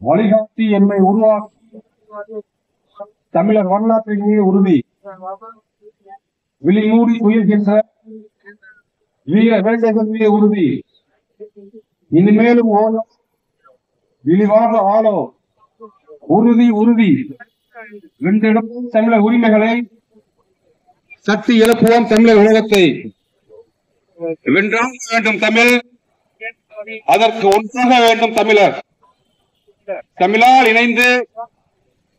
வழிகாட்டி என்னை உருவாக்கி தமிழர் வரலாற்றின் மீது உறுதி விழிமூடி துயில்கின்ற வீர வேட்டைகள் மீது உறுதி இனிமேலும் ஓனோ இழிவாக ஆளோ உறுதி உறுதி வென்றிடம் தமிழர் உரிமைகளை சக்தி எழுப்புவோம் தமிழர் உலகத்தை வென்றாக வேண்டும் தமிழ் அதற்கு ஒன்றாக வேண்டும் தமிழர் தமிழால் இணைந்து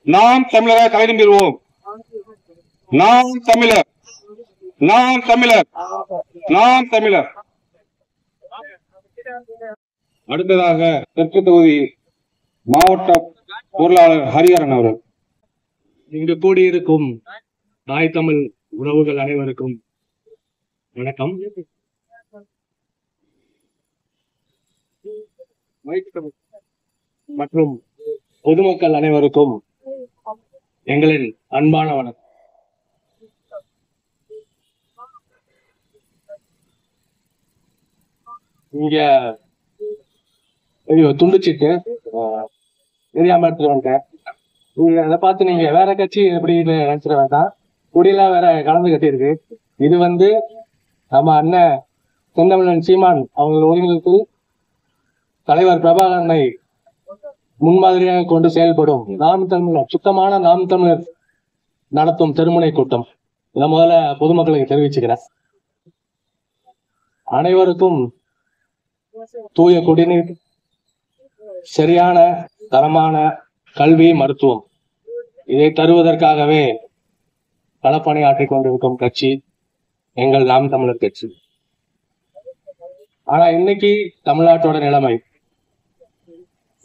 நாம் தமிழராக கலைநிறுவோம் நாம் தமிழர் நாம் தமிழர் நாம் தமிழர். அடுத்ததாக தெற்கு தொகுதி மாவட்ட பொருளாளர் ஹரிஹரன் அவர்கள். இங்கு கூடியிருக்கும் தாய் தமிழ் உறவுகள் அனைவருக்கும் வணக்கம். மற்றும் பொதுமக்கள் அனைவருக்கும் எங்களின் அன்பான வணக்கம். இங்க துண்டுச்சிட்டு தெரியாம எடுத்துட்டு வந்துட்டேன். நீங்க அதை பார்த்து நீங்க வேற கட்சி எப்படின்னு நினைச்சிட வேண்டாம். குடியெல்லாம் வேற கலந்து கட்டியிருக்கு. இது நம்ம அண்ணன் செந்தமிழன் சீமான் அவங்க ஒருங்கிணைத்து தலைவர் பிரபாகரனை முன்மாதிரியாக கொண்டு செயல்படும் நாம் தமிழர் சுத்தமான நாம் தமிழர் நடத்தும் தெருமுனை கூட்டம். இதை முதல்ல பொதுமக்களுக்கு தெரிவிச்சுக்கிறேன். அனைவருக்கும் தூய குடிநீர், சரியான தரமான கல்வி, மருத்துவம் இதை தருவதற்காகவே களப்பணி ஆற்றிக் கொண்டிருக்கும் கட்சி எங்கள் நாம் தமிழர் கட்சி. ஆனா இன்னைக்கு தமிழ்நாட்டோட நிலைமை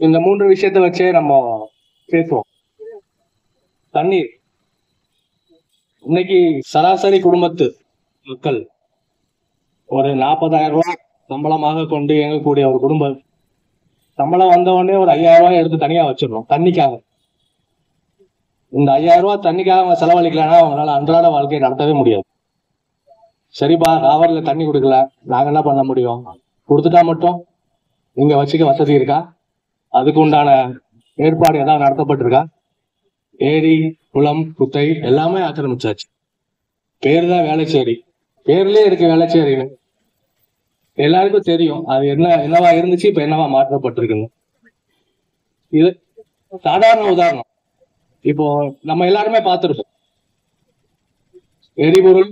இந்த 3 விஷயத்தை வச்சே நம்ம பேசுவோம். தண்ணீர். இன்னைக்கு சராசரி குடும்பத்து மக்கள் ஒரு 40,000 ரூபாய் சம்பளமாக கொண்டு இயங்கக்கூடிய ஒரு குடும்பம் சம்பளம் வந்தவொடனே ஒரு 5,000 ரூபாய் எடுத்து தனியா வச்சிடணும் தண்ணிக்காக. இந்த 5,000 ரூபாய் தண்ணிக்காக அவங்க செலவழிக்கலன்னா அவங்களால அன்றாட வாழ்க்கையை நடத்தவே முடியாது. சரிப்பா, காவலில் தண்ணி கொடுக்கல, நாங்க என்ன பண்ண முடியும்? கொடுத்துட்டா மட்டும் இங்க வச்சுக்க வசதி இருக்கா? அதுக்கு உண்டான ஏற்பாடு ஏதாவது நடத்தப்பட்டிருக்கா? ஏரி, குளம், குத்தை எல்லாமே ஆக்கிரமிச்சாச்சு. பேர் தான் வேளச்சேரி, பேர்லயே இருக்கு வேளச்சேரின்னு. எல்லாருக்கும் தெரியும் அது என்னவா இருந்துச்சு, இப்ப என்னவா மாற்றப்பட்டிருக்குன்னு. இது சாதாரண உதாரணம். இப்போ நம்ம எல்லாருமே பார்த்திருப்போம். எரிபொருள்,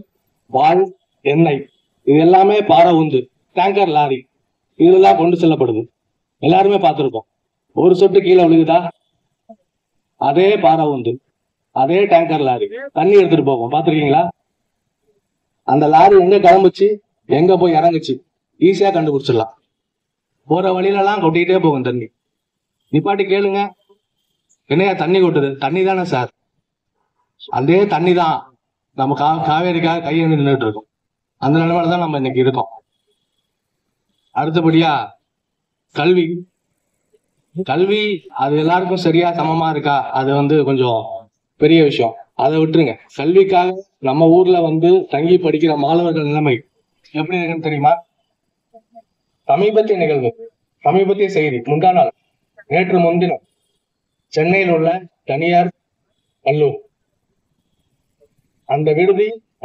பால், எண்ணெய் இது எல்லாமே பாறை உந்து டேங்கர் லாரி இதெல்லாம் கொண்டு செல்லப்படுது. எல்லாருமே பார்த்திருப்போம். ஒரு சொட்டு கீழே விழுகுதா, அதே பாறை உந்து, அதே டேங்கர் லாரி தண்ணி எடுத்துட்டு போகும். பார்த்திருக்கீங்களா? அந்த லாரி எங்க கிளம்புச்சு, எங்க போய் இறங்குச்சு ஈஸியா கண்டுபிடிச்சிடலாம். போற வழியில எல்லாம் கொட்டிக்கிட்டே போகும் தண்ணி. நிப்பாட்டி கேளுங்க, என்னையா தண்ணி கொட்டுது? தண்ணி தானே சார். அதே தண்ணி தான் நம்ம காவேரிக்காக கையை நின்றுட்டு இருக்கோம். அந்த நிலைமையில தான் நம்ம இன்னைக்கு இருக்கோம். அடுத்தபடியா கல்வி. கல்வி அது எல்லாருக்கும் சரியா சமமா இருக்கா? அது கொஞ்சம் பெரிய விஷயம். அதை விட்டுருங்க. கல்விக்காக நம்ம ஊர்ல தங்கி படிக்கிற மாணவர்கள் நிலைமை எப்படி இருக்குன்னு தெரியுமா? சமீபத்திய நிகழ்வு, சமீபத்திய செய்தி, முந்தா நாள், நேற்று முன்தினம் சென்னையில் உள்ள தனியார் கல்லூரி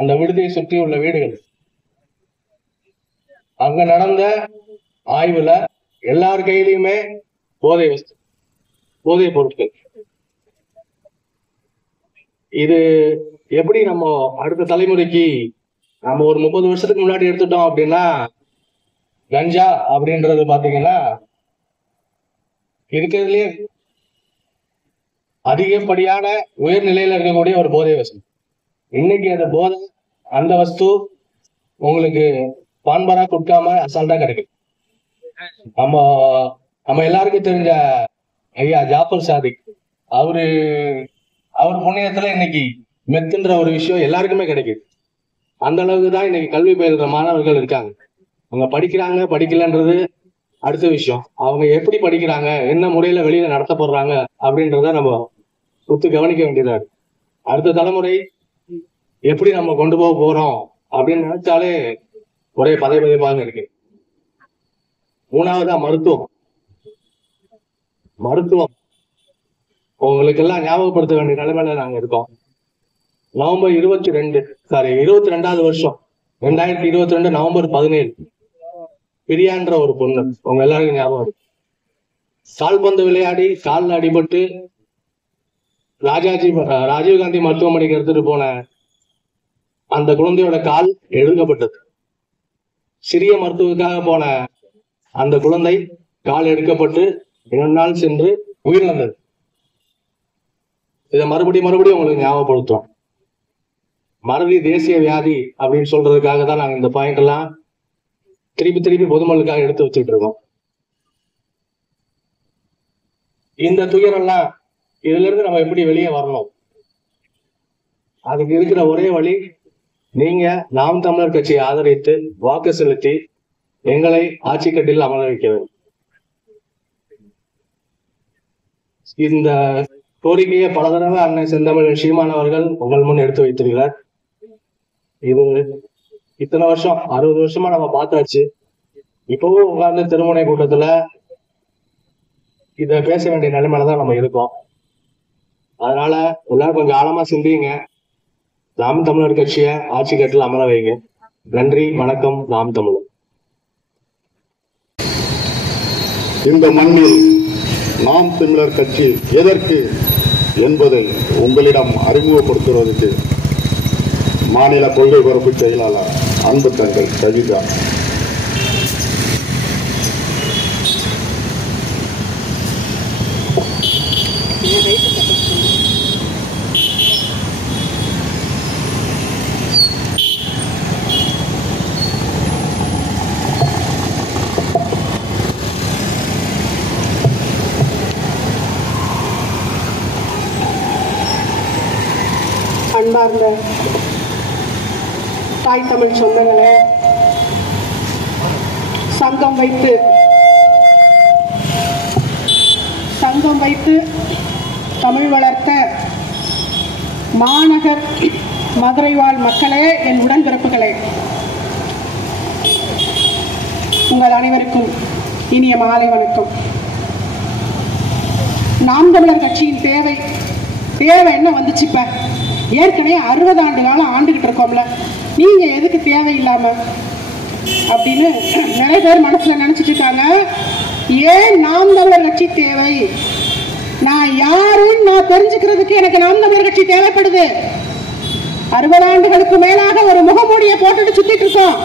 அந்த விடுதியை சுற்றி உள்ள வீடுகள், அங்க நடந்த ஆய்வுல எல்லார் கையிலுமே போதை பொருட்கள். இது எப்படி நம்ம அடுத்த தலைமுறைக்கு நம்ம ஒரு 30 வருஷத்துக்கு முன்னாடி எடுத்துட்டோம் அப்படின்னா, கஞ்சா அப்படின்றது பாத்தீங்கன்னா இருக்கிறதுலயே அதிகப்படியான உயர்நிலையில இருக்கக்கூடிய ஒரு போதை வசதி. இன்னைக்கு அந்த வஸ்து உங்களுக்கு பான்பரா கொடுக்காம அசால்ட்டா கிடைக்கும். நம்ம எல்லாருக்கும் தெரிஞ்ச ஐயா ஜாஃபர் சாதிக், அவர் புண்ணியத்துல இன்னைக்கு மெத்துன்ற ஒரு விஷயம் எல்லாருக்குமே கிடைக்குது. அந்த அளவுக்கு தான் இன்னைக்கு கல்வி பயில்ற மாணவர்கள் இருக்காங்க. அவங்க படிக்கிறாங்க படிக்கலன்றது அடுத்த விஷயம். அவங்க எப்படி படிக்கிறாங்க, என்ன முறையில வெளியில நடத்தப்படுறாங்க அப்படின்றத நம்ம ஒத்து கவனிக்க வேண்டியதா இருக்கு. அடுத்த தலைமுறை எப்படி நம்ம கொண்டு போக போறோம் அப்படின்னு நினைச்சாலே ஒரே பதைப்பாக இருக்கு. 3வதா மருத்துவம். மருத்துவம் உங்களுக்கு எல்லாம் ஞாபகப்படுத்த வேண்டிய நிலைமையில நாங்க இருக்கோம். நவம்பர் 22வது வருஷம் 2022 நவம்பர் 17 பிரியான்ற ஒரு பொண்ணு உங்க எல்லாருக்கும் ஞாபகம். கால்பந்து விளையாடி காலில் அடிபட்டு ராஜீவ்காந்தி மருத்துவமனைக்கு எடுத்துட்டு போன அந்த குழந்தையோட கால் எடுக்கப்பட்டது. சிறிய மருத்துவத்துக்காக போன அந்த குழந்தை கால் எடுக்கப்பட்டு 2 நாள் சென்று உயிரிழந்தது. இதை மறுபடியும் உங்களுக்கு ஞாபகப்படுத்தும். மறதி தேசிய வியாதி அப்படின்னு சொல்றதுக்காக தான் நாங்க இந்த பாயிண்ட் எல்லாம் திருப்பி பொதுமக்களுக்காக எடுத்து வச்சுட்டு இருக்கோம். இந்த துயரெல்லாம் இதுல இருந்து நம்ம எப்படி வெளியே வரணும்? அதுக்கு இருக்கிற ஒரே வழி, நீங்க நாம் தமிழர் கட்சியை ஆதரித்து வாக்கு செலுத்தி எங்களை ஆட்சி கட்டில் அமர வைக்க வேண்டும். இந்த கோரிக்கையை பல தடவை அண்ணன் செந்தமிழ் சீமான் அவர்கள் உங்கள் முன் எடுத்து வைத்திருக்கிறார். இது இத்தனை வருஷம் 60 வருஷமா நம்ம பார்த்தாச்சு. இப்பவும் உட்கார்ந்து திருமுனை கூட்டத்துல இத பேச வேண்டிய நிலைமையிலதான் நம்ம இருக்கோம். அதனால எல்லாரும் கொஞ்சம் ஆழமா சிந்திங்க. நாம் தமிழர் கட்சியை ஆட்சி கட்டில் அமர வைங்க. நன்றி, வணக்கம். நாம் தமிழர். இந்த மண்ணில் நாம் தமிழர் கட்சி எதற்கு என்பதை உங்களிடம் அறிமுகப்படுத்துவதற்கு மாநில கொள்கை பரப்பு செயலாளர் அன்பு தங்கை கவிதா. அன்பார்ந்த தாய் தமிழ் சொந்தங்களே, சங்கம் வைத்து தமிழ் வளர்த்த மாநகர் மதுரை வாழ் மக்களே, என் உடன்பிறப்புகளே, உங்கள் அனைவருக்கும் இனிய மாலை வணக்கம். நாம் தமிழர் கட்சியின் தேவை என்ன வந்துச்சு? இப்ப ஏற்கனவே 60 ஆண்டு காலம் ஆண்டுகிட்டு இருக்கோம்ல, நீங்க எதுக்கு தேவையில்லாம அப்படின்னு நிறைய பேர் மனசுல நினைச்சிட்டு இருக்காங்க. ஏன் நாம் தமிழர் கட்சி தேவை? நான் யாருன்னு நான் தெரிஞ்சுக்கிறதுக்கு எனக்கு நாம் தமிழர் கட்சி தேவைப்படுது. 60 ஆண்டுகளுக்கு மேலாக ஒரு முகமூடியை போட்டுட்டு சுத்திட்டு இருக்கோம்.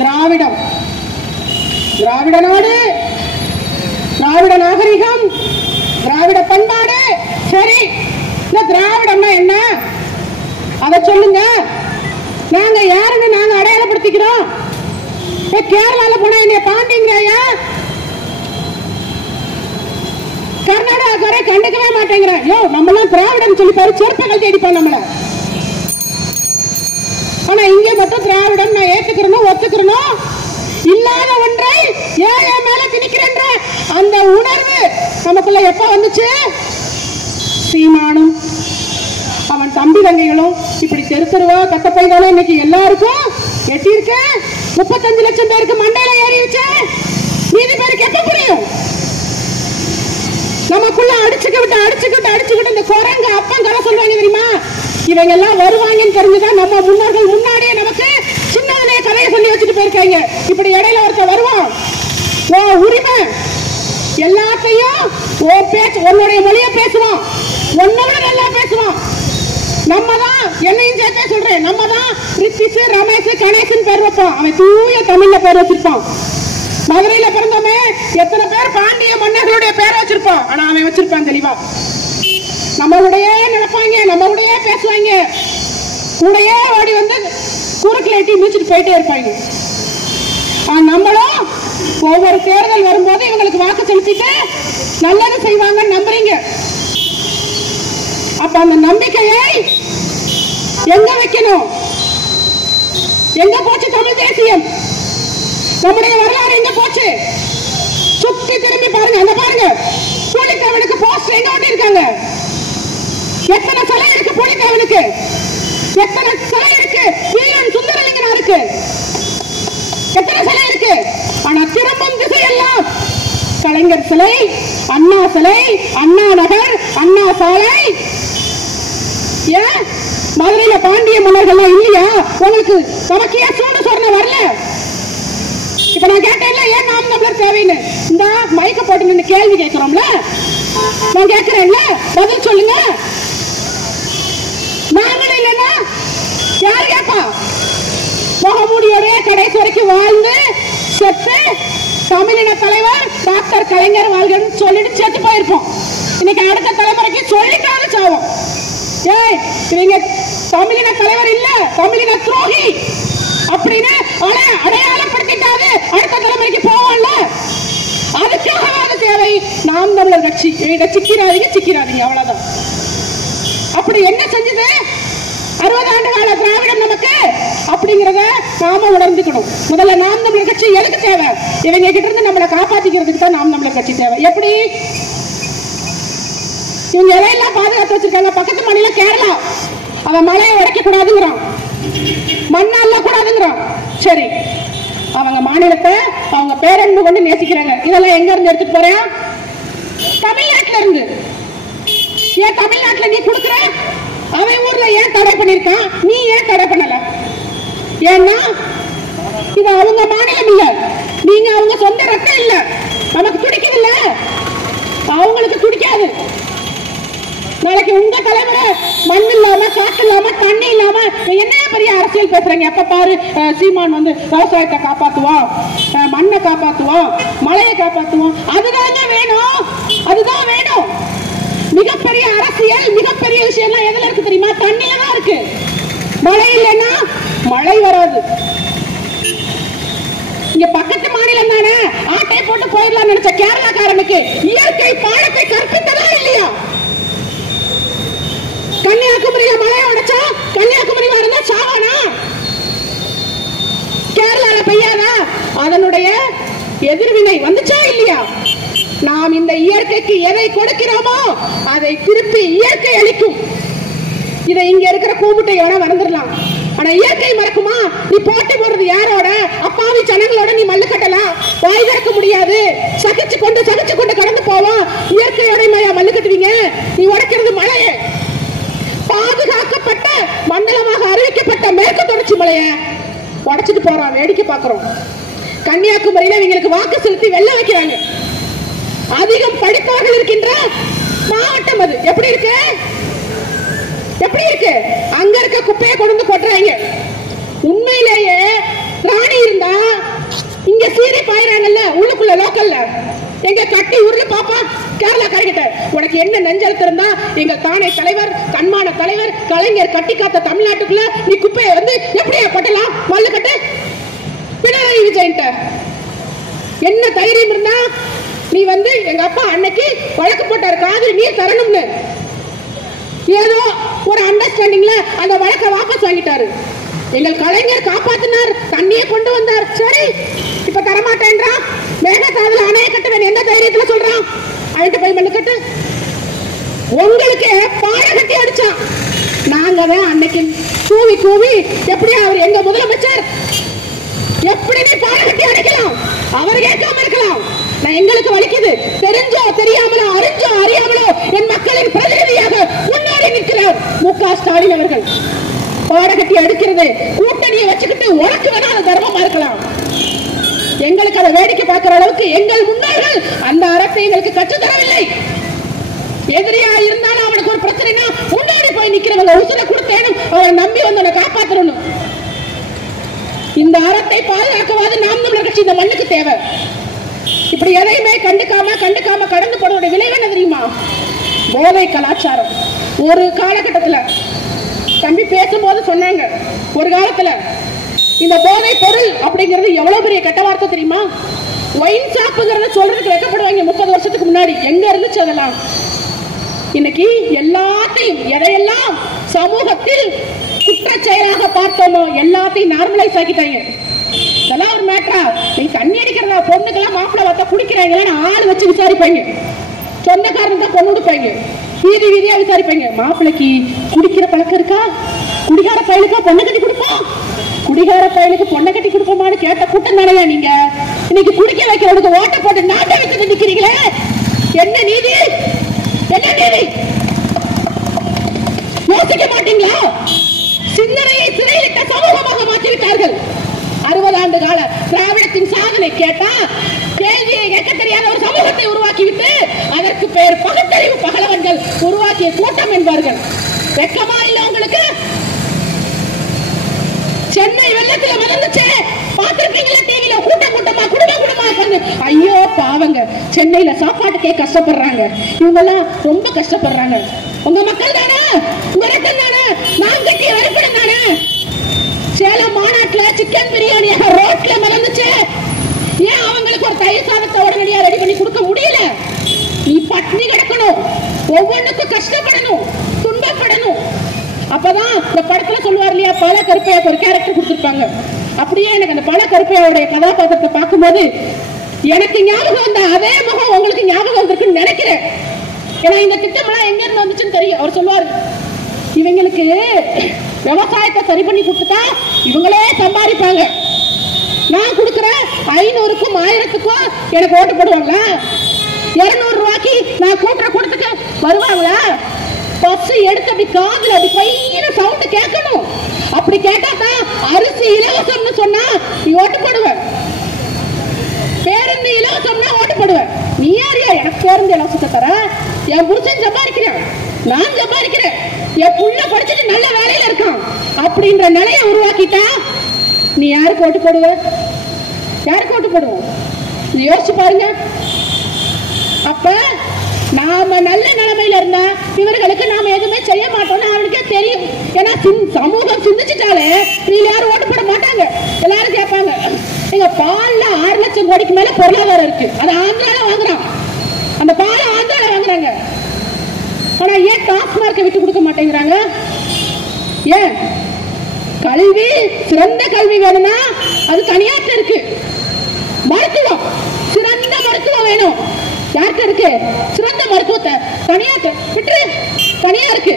திராவிட நாடு, திராவிட நாகரிகம், திராவிட பண்பாடு. சரி, இந்த திராவிடம்னா என்ன? அதை சொல்லுங்க. நாங்க யாருன்னு நாங்க அடையாளப்படுத்திக்கிறோம். கேரளால போனா என்ன பாண்டிங்கயா, கர்நாடகாக்கார கண்டுக்கவே மாட்டேங்கிறேன். யோ, நம்மளாம் திராவிடம் சொல்லி பாரு, செருப்பகள் தேடிப்போம் நம்மள. ஆனா இங்க மட்டும் திராவிடம் நான் ஏத்துக்கிறேன், ஒத்துக்கிறேன். இல்லாத ஒன்றை ஏன் மேல திணிக்கிறேன்ற அந்த உணர்வு நமக்குள்ள எப்ப வந்துச்சு? சீமானும் அவன் தம்பி தங்கைகளும் இப்படி தெருவா கட்டப்பைகளும் இன்னைக்கு எல்லாருக்கும் எட்டி இருக்க. 35 லட்சம் பேருக்கு மண்டையில ஏறிடுச்சு. மீதி பேருக்கு எப்ப புரியும்? நமக்குள்ள அடிச்சுக்கிட்டு இந்த குரங்கு அப்பம் கதை சொல்றாங்க தெரியுமா? இவங்க எல்லாம் வருவாங்கன்னு தெரிஞ்சுதான் நம்ம முன்னோர்கள் முன்னாடியே நமக்கு சின்னதுலேயே கதையை சொல்லி வச்சுட்டு போயிருக்காங்க. இப்படி இடையில ஒருத்த வருவான், ஓ உரிமை எல்லாத்தையும் உன்னுடைய மொழியை பேசுவான், உன்னோட நல்லா பேசுவான். நம்ம தான், என்னையும் சேர்த்தே சொல்றேன், நம்ம தான் ரித்திஷ், ரமேஷ், கணேசன் பேர் வைப்போம். அவன் தூய தமிழ்ல பேர் வச்சிருப்பான். மதுரையில பிறந்தோமே எத்தனை பேர் பாண்டிய மன்னர்களுடைய பேரை வச்சிருப்பான். ஆனா அவன் வச்சிருப்பான் தெளிவா. நம்மளுடைய நினைப்பாங்க, நம்மளுடைய பேசுவாங்க, கூடையே ஓடி வந்து குறுக்கில் எட்டி மிதிச்சுட்டு போயிட்டே இருப்பாங்க. நம்மளும் ஒவ்வொரு தேர்தல் வரும்போது இவங்களுக்கு வாக்கு செலுத்திட்டு நல்லது செய்வாங்கன்னு நம்புறீங்க. அப்ப அந்த நம்பிக்கையை எங்க வைக்கணும்? எங்க போச்சு தமிழ் தேசியம்? நம்முடைய வரலாறு எங்க போச்சு? சுத்தி திரும்பி பாருங்க. அந்த பாருங்க, பூலித்தேவனுக்கு போஸ்டர் எங்க ஒட்டி இருக்காங்க? எத்தனை சிலை இருக்கு பூலித்தேவனுக்கு? எத்தனை சிலை இருக்கு வீரன் சுந்தரலிங்கனாருக்கு? எத்தனை சிலை இருக்கு? ஆனா திரும்பும் திசையெல்லாம் கலைஞர் சிலை, அண்ணா சிலை, அண்ணா நகர், அண்ணா சாலை. ஏன் மதுரையில பாண்டிய மன்னர்கள் இல்லையா? உங்களுக்கு நமக்கு ஏன் சூடு சொன்ன வரல? இப்ப நான் கேட்டேன்ல, ஏன் நாம் தமிழர் தேவைன்னு. இந்த மைக்க போட்டு நின்று கேள்வி கேட்கிறோம்ல, நான் கேட்கிறேன்ல, பதில் சொல்லுங்க. நாங்களே இல்லைன்னா யாரு கேட்பா? முகமூடியோட கடைசி வரைக்கும் வாழ்ந்து செத்து தமிழின தலைவர் டாக்டர் கலைஞர் வாழ்கன்னு சொல்லிட்டு செத்து போயிருப்போம். இன்னைக்கு அடுத்த தலைமுறைக்கு சொல்லிட்டாலும் சாவோம். ஏய், இவங்க தமிழின தலைவர் இல்ல, தமிழின துரோகி அப்படின்னு அடையாளப்படுத்திட்டாது அடுத்த தலைமுறைக்கு போவோம்ல. அதுக்காக அது தேவை. நாம் தமிழர் கட்சி சிக்கிறாதீங்க அவ்வளவுதான். அப்படி என்ன செஞ்சது 60 ஆண்டு கால திராவிடம் நமக்கு அப்படிங்கறத நாம உணர்ந்துக்கணும். முதல்ல நாம் தமிழர் கட்சி எதுக்கு தேவை? இவங்க கிட்ட இருந்து நம்மளை காப்பாத்திக்கிறதுக்கு தான் நாம் தமிழர் கட்சி தேவை. எப்படி? இவங்க எல்லாம் பாதுகாத்து வச்சிருக்காங்க. பக்கத்து மாநில கேரளா, அவன் மலையை உடைக்க கூடாதுங்கிறான், மண்ணால கூடாதுங்கிறான். சரி, அவங்க மாநிலத்தை அவங்க பேரன்பு கொண்டு நேசிக்கிறாங்க. இதெல்லாம் எங்க இருந்து எடுத்துட்டு போறேன்? தமிழ்நாட்டுல இருந்து. ஏன் தமிழ்நாட்டுல நீ கொடுக்குற? அவன் ஊர்ல ஏன் தடை பண்ணிருக்கான், நீ ஏன் தடை பண்ணல? ஏன்னா இது அவங்க மாநிலம் இல்ல, நீங்க அவங்க சொந்த ரத்தம் இல்ல. நமக்கு துடிக்குது இல்ல, அவங்களுக்கு துடிக்காது. நாளைக்கு உங்க தலைமுறை மண் இல்லாம, காற்று இல்லாம, தண்ணி இல்லாம என்ன பெரிய அரசியல் பேசுறாங்க. எப்ப பாரு சீமான் வந்து விவசாயத்தை காப்பாத்துவான், மண்ணை காப்பாத்துவான், மழையை காப்பாத்துவான். அதுதாங்க வேணும், அதுதான் வேணும். மிகப்பெரிய அரசியல், மிகப்பெரிய விஷயம் எல்லாம் எதுல இருக்கு தெரியுமா? தண்ணியில தான் இருக்கு. மழை இல்லைன்னா மழை வராது. இங்க பக்கத்து மாநிலம் தானே, ஆட்டை போட்டு போயிடலாம் நினைச்ச கேரளாக்காரனுக்கு இயற்கை பாடத்தை கற்பித்ததா இல்லையா? கன்னியாகுமரியில மழையை உடைச்சா கன்னியாகுமரி இருந்தா சாவானா? கேரளால பெய்யாதா? அதனுடைய எதிர்வினை வந்துச்சா இல்லையா? நாம் இந்த இயற்கைக்கு எதை கொடுக்கிறோமோ அதை திருப்பி இயற்கை அளிக்கும். இதை இங்க இருக்கிற கூமுட்டை வேணா மறந்துடலாம், ஆனா இயற்கை மறக்குமா? நீ போட்டி போடுறது யாரோட? அப்பாவி ஜனங்களோட நீ மல்லு கட்டலாம். வாய் திறக்க முடியாது, சகிச்சு கொண்டு கடந்து போவோம். இயற்கையோட மல்லு கட்டுவீங்க. நீ உடைக்கிறது மழையை, பாதுகாக்கப்பட்ட மண்டலமாக அறிவிக்கப்பட்ட மேற்கு தொடர்ச்சி மலையை உடைச்சிட்டு போறான். வேடிக்கை பார்க்கிறோம். கன்னியாகுமரியில இவங்களுக்கு வாக்கு செலுத்தி வெள்ள வைக்கிறாங்க. அதிகம் படிப்பவர்கள் இருக்கின்ற மாவட்டம் அது. எப்படி இருக்கு? எப்படி இருக்கு? அங்க இருக்க குப்பையை கொண்டு கொட்டுறாங்க. உண்மையிலேயே ராணி இருந்தா இங்க சீரி பாயிறாங்கல்ல உள்ளுக்குள்ள லோக்கல்ல. எங்க கட்டி உருளி பாப்பா கேரளா கரைக்கிட்ட. உனக்கு என்ன நெஞ்செழுத்து இருந்தா எங்க தானே தலைவர், கண்மான தலைவர் கலைஞர் கட்டி காத்த தமிழ்நாட்டுக்குள்ள நீ குப்பையை வந்து எப்படியா கொட்டலாம்? மல்லு கட்டு. பினராயி விஜயன்ட்ட என்ன தைரியம் இருந்தா நீ வந்து எங்க அப்பா அன்னைக்கு வழக்கு போட்டாரு காவிரி நீர் தரணும்னு. ஏதோ ஒரு அண்டர்ஸ்டாண்டிங்ல அந்த வழக்கை வாபஸ் வாங்கிட்டாரு. எங்கள் கலைஞர் காப்பாத்தினார், தண்ணியை கொண்டு வந்தார். சரி, இப்ப தரமாட்டேன்றான். மேகதாதுல அணைய கட்டுவேன் எந்த தைரியத்துல சொல்றான்? அழைத்து போய் மண்ணு கட்டு. உங்களுக்கு பாட கட்டி அடிச்சான். நாங்க தான் அன்னைக்கு கூவி கூவி எப்படியா அவர் எங்க முதலமைச்சர் எப்படி நீ பாட கட்டி அடிக்கலாம்? அவர் கேட்காம இருக்கலாம். நான் எங்களுக்கு வலிக்குது. தெரிஞ்சோ தெரியாமலோ, அறிஞ்சோ அறியாமலோ என் மக்களின் பிரதிநிதியாக முன்னாடி நிற்கிறார் மு.க. ஸ்டாலின் அவர்கள். பாட கட்டி அடிக்கிறது கூட்டணியை வச்சுக்கிட்டு உனக்கு வேணாலும் தர்மமா இருக்கலாம். எங்களுக்கு அதை வேடிக்கை பார்க்கிற அளவுக்கு எங்கள் முன்னோர்கள் அந்த அறத்தை எங்களுக்கு கற்றுத்தரவில்லை. எதிரியா இருந்தாலும் அவனுக்கு ஒரு பிரச்சனைனா முன்னாடி போய் நிக்கிறவங்க உசுரை கொடுத்தேனும் அவரை நம்பி வந்து காப்பாற்றணும். இந்த அறத்தை பாதுகாக்கவாது நாம் தமிழர் கட்சி இந்த மண்ணுக்கு தேவை. இப்படி எதையுமே கண்டுக்காம கடந்து போறதோட விளைவு என்ன தெரியுமா? போதை கலாச்சாரம். ஒரு காலகட்டத்துல தம்பி பேசும்போது சொன்னாங்க, ஒரு காலத்துல இந்த போதை பொருள் அப்படிங்கிறது எவ்வளவு பெரிய கெட்ட வார்த்தை தெரியுமா? ஒயின் ஷாப்புங்கிறத சொல்றதுக்கு வைக்கப்படுவாங்க 30 வருஷத்துக்கு முன்னாடி. எங்க இருந்துச்சு அதெல்லாம்? இன்னைக்கு எல்லாத்தையும் எதையெல்லாம் சமூகத்தில் குற்ற செயலாக பார்த்தோமோ எல்லாத்தையும் நார்மலைஸ் ஆக்கிட்டாங்க. இதெல்லாம் ஒரு மேட்டரா? நீங்க தண்ணி அடிக்கிறதா? பொண்ணுக்கெல்லாம் மாப்பிள்ளை பார்த்தா குடிக்கிறாங்களா ஆளு வச்சு விசாரிப்பாங்க. சொந்தக்காரன் தான் பொண்ணு கொடுப்பாங்க. வீதி வீதியா விசாரிப்பாங்க. மாப்பிள்ளைக்கு குடிக்கிற பழக்கம் இருக்கா? குடிக்கார பையனுக்கா பொண்ணு கட்டி கொடுப்போம் குடிகார பையனுக்கு பொண்ணை கட்டி கொடுப்போமான்னு கேட்ட கூட்டம் தானே நீங்க. இன்னைக்கு குடிக்க வைக்கிறவனுக்கு ஓட்ட போட்டு நாட்டை வைத்து நிக்கிறீங்களே, என்ன நீதி? என்ன நீதி? யோசிக்க மாட்டீங்களா? சிந்தனையை சிறையிலிட்ட சமூகமாக மாற்றிவிட்டார்கள். 60 ஆண்டு கால திராவிடத்தின் சாதனை கேட்டா கேள்வியை கேட்க தெரியாத ஒரு சமூகத்தை உருவாக்கிவிட்டு அதற்கு பேர் பகுத்தறிவு பகலவன்கள் உருவாக்கிய கூட்டம் என்பார்கள். வெக்கமா இல்ல உங்களுக்கு? சென்னை வெள்ளத்துல மிதந்துச்சு பாத்திருப்பீங்களா? டிவில கூட்டம் கூட்டமா குடும்ப குடும்பமா உட்கார்ந்து ஐயோ பாவங்க, சென்னையில சாப்பாட்டுக்கே கஷ்டப்படுறாங்க, இவங்க எல்லாம் ரொம்ப கஷ்டப்படுறாங்க. உங்க மக்கள் தானே, உங்க ரத்தம் தானே, நான் கட்டிய வரைபடம் தானே. சேலம் மாநாட்டுல சிக்கன் பிரியாணியாக ரோட்ல மிதந்துச்சு, ஏன் அவங்களுக்கு ஒரு தயிர் சாதத்தை உடனடியா ரெடி பண்ணி கொடுக்க முடியல? நீ பட்னி கிடக்கணும், ஒவ்வொன்றுக்கும் கஷ்டப்படணும், துன்பப்படணும். அப்பதான் இந்த படத்துல சொல்லுவார் இல்லையா, பல கருப்பையாக்கு ஒரு கேரக்டர் கொடுத்திருப்பாங்க. அப்படியே எனக்கு அந்த பல கருப்பையோடைய கதாபாத்திரத்தை பார்க்கும்போது எனக்கு ஞாபகம் வந்த அதே முகம் உங்களுக்கு ஞாபகம் வந்திருக்குன்னு நினைக்கிறேன். ஏன்னா இந்த திட்டமெல்லாம் எங்க இருந்து வந்துச்சுன்னு தெரியும். அவர் சொல்லுவார், இவங்களுக்கு விவசாயத்தை சரி பண்ணி கொடுத்துட்டா இவங்களே சம்பாதிப்பாங்க, நான் கொடுக்குற 500க்கும் 1000க்கும் எனக்கு ஓட்டு போடுவாங்களா? 200 ரூபாய்க்கு நான் கூட்டுற கூட்டத்துக்கு வருவாங்களா? பஸ் எடுத்து அப்படி காதுல அப்படி பையன சவுண்ட் கேட்கணும். அப்படி கேட்டா தான் அரிசி இலவசம்னு சொன்னா நீ ஓட்டு போடுவ, பேருந்து இலவசம்னா ஓட்டு போடுவ. நீ யாரியா எனக்கு பேருந்து இலவசத்தை தர? என் புருஷன் சம்பாதிக்கிறேன், நான் சம்பாதிக்கிறேன், என் புள்ள படிச்சுட்டு நல்ல வேலையில இருக்கான் அப்படின்ற நிலையை உருவாக்கிட்டா நீ யாருக்கு ஓட்டு போடுவ? யாருக்கு ஓட்டு போடுவோம்? யோசிச்சு பாருங்க. அப்ப நாம நல்ல நிலைமையில இருந்தா இவர்களுக்கு நாம எதுவுமே செய்ய மாட்டோம்னு அவனுக்கே தெரியும். ஏன்னா சமூகம் சிந்திச்சுட்டாலே நீ யாரும் ஓட்டு போட மாட்டாங்க. எல்லாரும் கேட்பாங்க, எங்க பால்ல 6 லட்சம் கோடிக்கு மேல பொருளாதாரம் இருக்கு, அது ஆந்திரால வாங்குறான், அந்த பாலை ஆந்திரால வாங்குறாங்க. ஆனா ஏன் டாஸ்மார்க்கை விட்டு கொடுக்க மாட்டேங்கிறாங்க? ஏன்? கல்வி, சிறந்த கல்வி வேணும்னா அது தனியார்ட்ட இருக்கு. மருத்துவம், சிறந்த மருத்துவம் வேணும், யார்கிட்ட இருக்கு? சிறந்த மருத்துவத்தை தனியார்ட்ட விட்டு தனியா இருக்கு.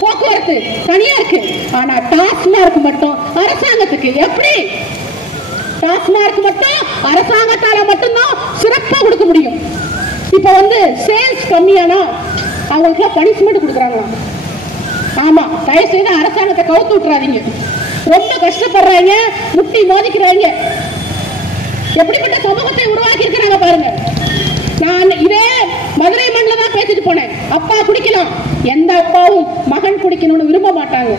போக்குவரத்து தனியா இருக்கு. ஆனா டாஸ்மார்க் மட்டும் அரசாங்கத்துக்கு. எப்படி? டாஸ்மார்க் மட்டும் அரசாங்கத்தால மட்டும்தான் சிறப்பா கொடுக்க முடியும். இப்ப சேல்ஸ் கம்மியானா அவங்களுக்கு பனிஷ்மெண்ட் கொடுக்குறாங்க. ஆமா, தயவு செய்து அரசாங்கத்தை கவுத்து விட்டுறாதீங்க. ரொம்ப கஷ்டப்படுறாங்க, முட்டி மோதிக்கிறாங்க. எப்படிப்பட்ட சமூகத்தை உருவாக்கி இருக்கிறாங்க பாருங்க. நான் இதே மதுரை மண்ணில் தான் பேசிட்டு போனேன். அப்பா குடிக்கலாம், எந்த அப்பாவும் மகன் குடிக்கணும்னு விரும்ப மாட்டாங்க.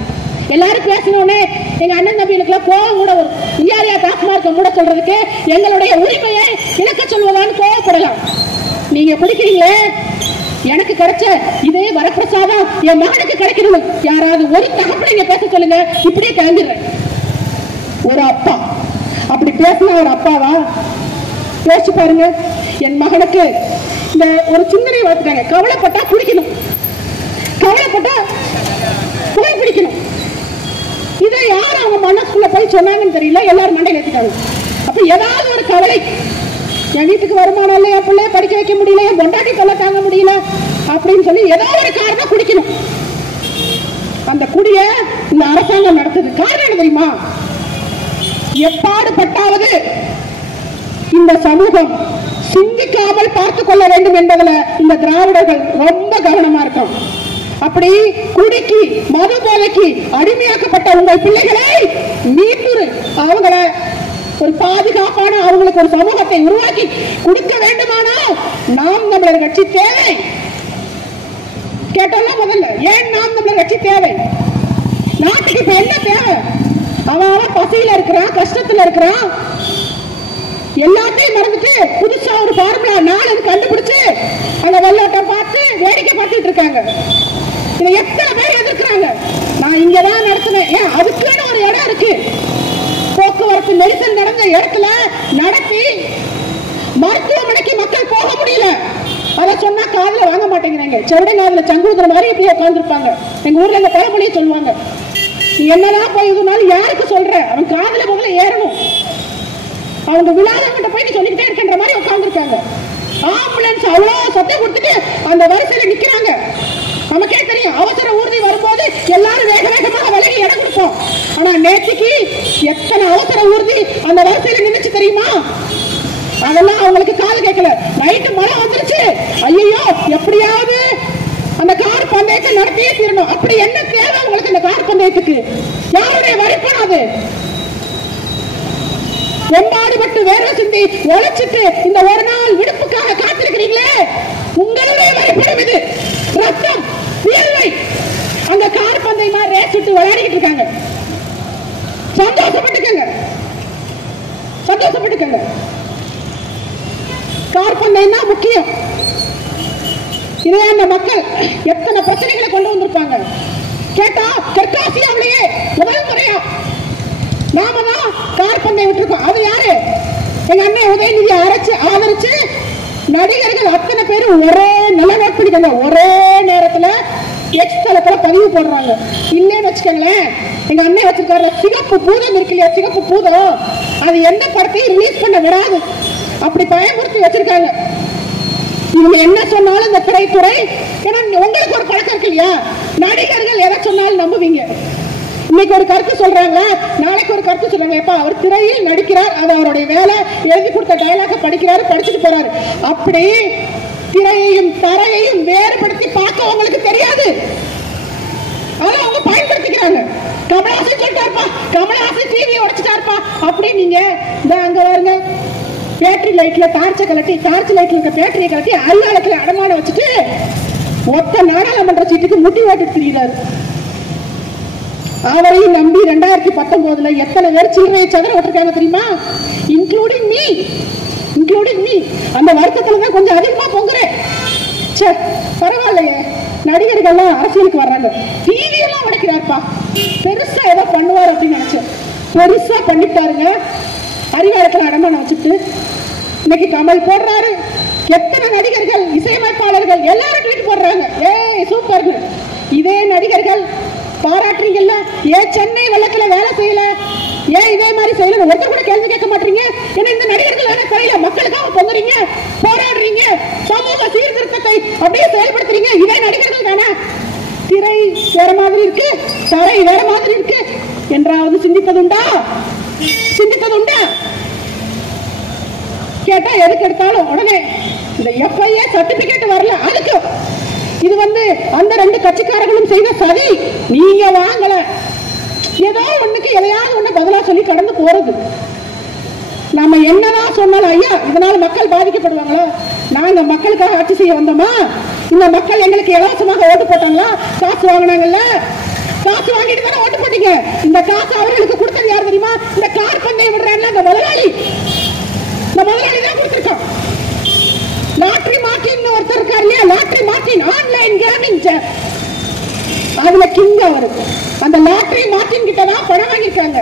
எல்லாரும் பேசணும்னே எங்க அண்ணன் தம்பிகளுக்குலாம் கோவம் கூட வரும். இந்தியா டாஸ்மார்க்க மூட சொல்றதுக்கு எங்களுடைய உரிமையை இழக்க சொல்வதான்னு கோவப்படலாம். நீங்க குடிக்கிறீங்களே, எனக்கு கிடைச்ச இதே வரப்பிரசாதம் என் மகனுக்கு கிடைக்கணும். யாராவது ஒரு தகப்பனை பேச சொல்லுங்க, இப்படியே கிளம்பிடுறேன். ஒரு அப்பா அப்படி பேசினா ஒரு அப்பாவா? யோசிச்சு பாருங்க. என் மகனுக்கு இந்த ஒரு சிந்தனை வளர்த்துட்டாங்க, கவலைப்பட்டா குடிக்கணும், கவலைப்பட்டா புகை பிடிக்கணும். இதை யார் அவங்க மனசுக்குள்ள போய் சொன்னாங்கன்னு தெரியல, எல்லாரும் மண்டையில் ஏற்றிட்டாங்க. அப்ப ஏதாவது ஒரு கவலை, என் வீட்டுக்கு வருமானம் இல்லை, என் பிள்ளைய படிக்க வைக்க முடியல, என் பொண்டாட்டி தொல்லை தாங்க முடியல அப்படின்னு சொல்லி ஏதாவது ஒரு காரணம் குடிக்கணும். அந்த குடிய இந்த அரசாங்கம் நடத்துது. காரணம் என்ன தெரியுமா? எப்பாடுபட்டாவது இந்த சமூகம் சிந்திக்காமல் பார்த்துக் கொள்ள வேண்டும் என்பதுல இந்த திராவிடர்கள் ரொம்ப கவனமா இருக்கும். அப்படி குடிக்கு, மது போதைக்கு அடிமையாக்கப்பட்ட உங்கள் பிள்ளைகளை மீட்டுரு, அவங்கள ஒரு பாதுகாப்பான அவங்களுக்கு ஒரு சமூகத்தை உருவாக்கி கொடுக்க வேண்டுமானால் நாம் தமிழர் கட்சி தேவை. கேட்டோம்னா முதல்ல ஏன் நாம் தமிழர் கட்சி தேவை? நாட்டுக்கு இப்ப என்ன தேவை? அவன் பசியில இருக்கிறான், கஷ்டத்துல இருக்கிறான், எல்லாத்தையும் மறந்துட்டு புதுசா ஒரு ஃபார்முலா 4 கண்டுபிடிச்சு அந்த வெள்ளோட்டம் பார்த்து வேடிக்கை பார்த்துட்டு இருக்காங்க. இதை எத்தனை பேர் எதிர்க்கிறாங்க? நான் இங்கதான் நடத்துவேன். ஏன்? அதுக்குன்னு ஒரு இடம் இருக்கு. போக்குவரத்து நெரிசல் நடந்த இடத்துல நடத்தி மருத்துவமனைக்கு மக்கள் போக முடியல. அதை சொன்னா காதுல வாங்க மாட்டேங்கிறாங்க. செவடங்காதுல சங்குதுற மாதிரி இப்படியே உட்கார்ந்துருப்பாங்க. எங்க ஊர்ல இந்த பழமொழியை சொல்லுவாங்க, நீ என்னதான் போயிருந்தாலும் யாருக்கு சொல்ற, அவன் காதுல முதல்ல ஏறணும். அவங்க விழாதவங்கிட்ட போய் நீ சொல்லிக்கிட்டே இருக்கின்ற மாதிரி உட்கார்ந்துருக்காங்க. ஆம்புலன்ஸ் அவ்வளவு சத்தம் கொடுத்துட்டு அந்த வரிசையில நிக்கிறாங்க. நமக்கே தெரியும் அவசர ஊர்தி வரும்போது எல்லாரும் வேக வேகமாக விலகி இடம் கொடுப்போம். ஆனா நேற்றுக்கு எத்தனை அவசர ஊர்தி அந்த வரிசையில நின்னுச்சு தெரியுமா? அதெல்லாம் அவங்களுக்கு காது கேட்கல. நைட்டு மழை வந்துருச்சு, ஐயோ எப்படியாவது அந்த கார் பந்தயத்தை நடத்தியே தீரணும். அப்படி என்ன தேவை உங்களுக்கு இந்த கார் பந்தயத்துக்கு? யாருடைய வரிப்பணம் அது? எம்பாடுபட்டு வேர்வை சிந்தி உழைச்சிட்டு இந்த ஒரு நாள் விடுப்புக்காக காத்திருக்கிறீங்களே, உங்களுடைய வரிப்பணம் இது. ரத்தம் வியர்வை அந்த கார் பந்தயமா ரேஸ் விட்டு விளையாடிக்கிட்டு இருக்காங்க. சந்தோஷப்பட்டுக்கங்க, சந்தோஷப்பட்டுக்கங்க. கார் பந்தயம் தான் முக்கியம். இதே அந்த மக்கள் எத்தனை பிரச்சனைகளை கொண்டு வந்திருப்பாங்க. கேட்டா தெற்காசியாவிலேயே முதல் முறையா நாம தான் கார் பந்தயம் விட்டுருக்கோம். அது யாரு? எங்க அண்ணன் உதயநிதி ஆதரிச்சு நடிகர்கள் அத்தனை பேரும் ஒரே நல்ல நோட் பண்ணிக்கங்க, ஒரே நேரத்துல எக்ஸ் தளத்துல பதிவு போடுறாங்க. இல்லைன்னு வச்சுக்கோங்களேன், எங்க அண்ணன் வச்சிருக்காரு சிகப்பு பூதம் இருக்கு இல்லையா, சிகப்பு பூதம், அது எந்த படத்தையும் ரிலீஸ் பண்ண விடாது, அப்படி பயமுறுத்தி வச்சிருக்காங்க. இவங்க என்ன சொன்னாலும் இந்த திரைத்துறை, ஏன்னா உங்களுக்கு ஒரு பழக்கம் இருக்கு இல்லையா, நடிகர்கள் எதை சொன்னாலும் நம்புவீங்க. இன்னைக்கு ஒரு கருத்து சொல்றாங்க, நாளைக்கு ஒரு கருத்து சொல்றாங்க. எப்ப அவர் திரையில் நடிக்கிறார், அது அவருடைய வேலை, எழுதி கொடுத்த டயலாக படிக்கிறாரு, படிச்சுட்டு போறாரு. அப்படி திரையையும் தரையையும் வேறுபடுத்தி பார்க்க உங்களுக்கு தெரியாது. ஆனா அவங்க பயன்படுத்திக்கிறாங்க. கமலஹாசன் சொல்லிட்டாருப்பா, கமலஹாசன் டிவியை உடைச்சிட்டாருப்பா அப்படி. நீங்க அங்க பாருங்க, பேட்டரி லைட்ல டார்ச்சை கலட்டி, டார்ச் லைட்ல இருக்க பேட்டரியை கலட்டி அல்லாளத்துல அடமான வச்சுட்டு மொத்த நாடாளுமன்ற சீட்டுக்கு முட்டி ஓட்டு திரிகிறாரு. அவரையும் நம்பி 2019 எத்தனை பேர் சில்லறையை சதுர விட்டுருக்காங்க தெரியுமா? Including me. அந்த வருத்தத்துல தான் கொஞ்சம் அதிகமா பொங்குறேன். பரவாயில்லையே, நடிகர்கள்லாம் அரசியலுக்கு வர்றாங்க, டிவி எல்லாம் உடைக்கிறாருப்பா, பெருசா ஏதோ பண்ணுவார் அப்படின்னு நினைச்சேன். பெருசா பண்ணிட்டாருங்க. அறிவாளத்தில் அடமான வச்சுட்டு இன்னைக்கு கமல் போடுறாரு. எத்தனை நடிகர்கள், இசையமைப்பாளர்கள் எல்லாரும் ட்வீட் போடுறாங்க, ஏய் சூப்பர்னு. இதே நடிகர்கள் பாராட்டுறீங்கல்ல, ஏன் சென்னை வெள்ளத்துல வேலை செய்யல, ஏன் இதே மாதிரி செய்யல, ஒருத்தர் கூட கேள்வி கேட்க மாட்டீங்க. ஏன்னா இந்த நடிகர்கள் தெரியல, மக்களுக்காக பொங்குறீங்க, போராடுறீங்க, சமூக சீர்திருத்தத்தை அப்படியே செயல்படுத்துறீங்க. இதே நடிகர்கள் தானே. திரை வேற மாதிரி இருக்கு, தரை வேற மாதிரி இருக்கு என்றாவது சிந்திப்பதுண்டா? கேட்டா எதுக்கு எடுத்தாலும் உடனே இந்த FIA சர்டிபிகேட் வரல, அதுக்கு இது அந்த ரெண்டு கட்சிக்காரர்களும் செய்த சதி, நீங்க வாங்கல, ஏதோ ஒண்ணுக்கு எதையாவது ஒண்ணு பதிலா சொல்லி கடந்து போறது. நாம என்னதான் சொன்னாலும் ஐயா இதனால மக்கள் பாதிக்கப்படுவாங்களா? நாங்க மக்களுக்காக ஆட்சி செய்ய வந்தோமா? இந்த மக்கள் எங்களுக்கு இலவசமாக ஓட்டு போட்டாங்களா? காசு வாங்கினாங்கல்ல, காசு வாங்கிட்டு தானே ஓட்டு போட்டீங்க. இந்த காசு அவர்களுக்கு கொடுத்தது யார் தெரியுமா? இந்த கார் பந்தயம் விடுறாங்க அந்த முதலாளி. இந்த முதலாளி தான் கொடுத்திருக்கான். லாட்டரி மார்டின் ஒருத்தர் இருக்காரு இல்லையா, லாட்டரி மார்டின் ஆன்லைன் கேமிங், அதுல கிங் அவரு. அந்த லாட்டரி மார்டின் கிட்ட தான் பணம் வாங்கியிருக்காங்க.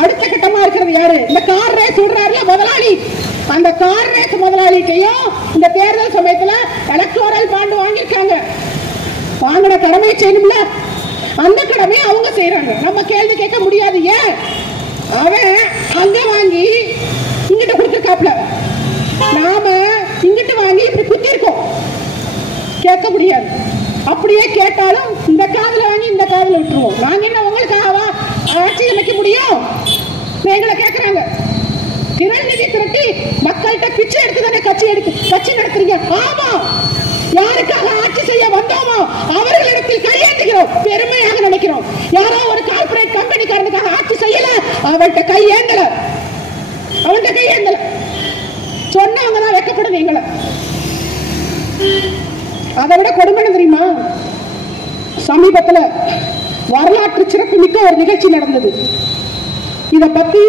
அடுத்த கட்டமா இருக்கிறது யாரு? இந்த கார் ரேஸ் விடுறாருல முதலாளி. அந்த கார் ரேஸ் முதலாளிட்டையும் இந்த தேர்தல் சமயத்துல எலக்டோரல் பாண்டு வாங்கியிருக்காங்க. வாங்கின கடமை செய்யணும்ல, அந்த கடமையை அவங்க செய்யறாங்க. நம்ம கேள்வி கேட்க முடியாது. ஏன் அவன் அங்க வாங்கி இங்கிட்ட கொடுத்துருக்காப்ல, நாம இங்கிட்டு வாங்கி இப்படி குத்தி இருக்கோம், கேட்க முடியாது. அப்படியே கேட்டாலும் இந்த காதுல வாங்கி இந்த காதுல விட்டுருவோம். நாங்க என்ன உங்களுக்காகவா ஆட்சி அமைக்க முடியும்? எங்களை கேட்கறாங்க. திரள்நிதி திரட்டி மக்கள்கிட்ட பிச்சை எடுத்து தானே கட்சி நடத்துறீங்க. ஆமா, யாருக்காக ஆட்சி செய்ய வந்தோமோ அவர்களிடத்தில் கையேந்துகிறோம், பெருமையாக நினைக்கிறோம். யாரோ ஒரு கார்பரேட் கம்பெனிக்காரனுக்காக ஆட்சி செய்யல, அவன்கிட்ட கையேந்தல, சொன்னவங்க தான் வைக்கப்படுவீங்கள. அதை விட கொடுமை தெரியுமா? சமீபத்துல வரலாற்று சிறப்பு மிக்க ஒரு நிகழ்ச்சி நடந்தது. இத பத்தி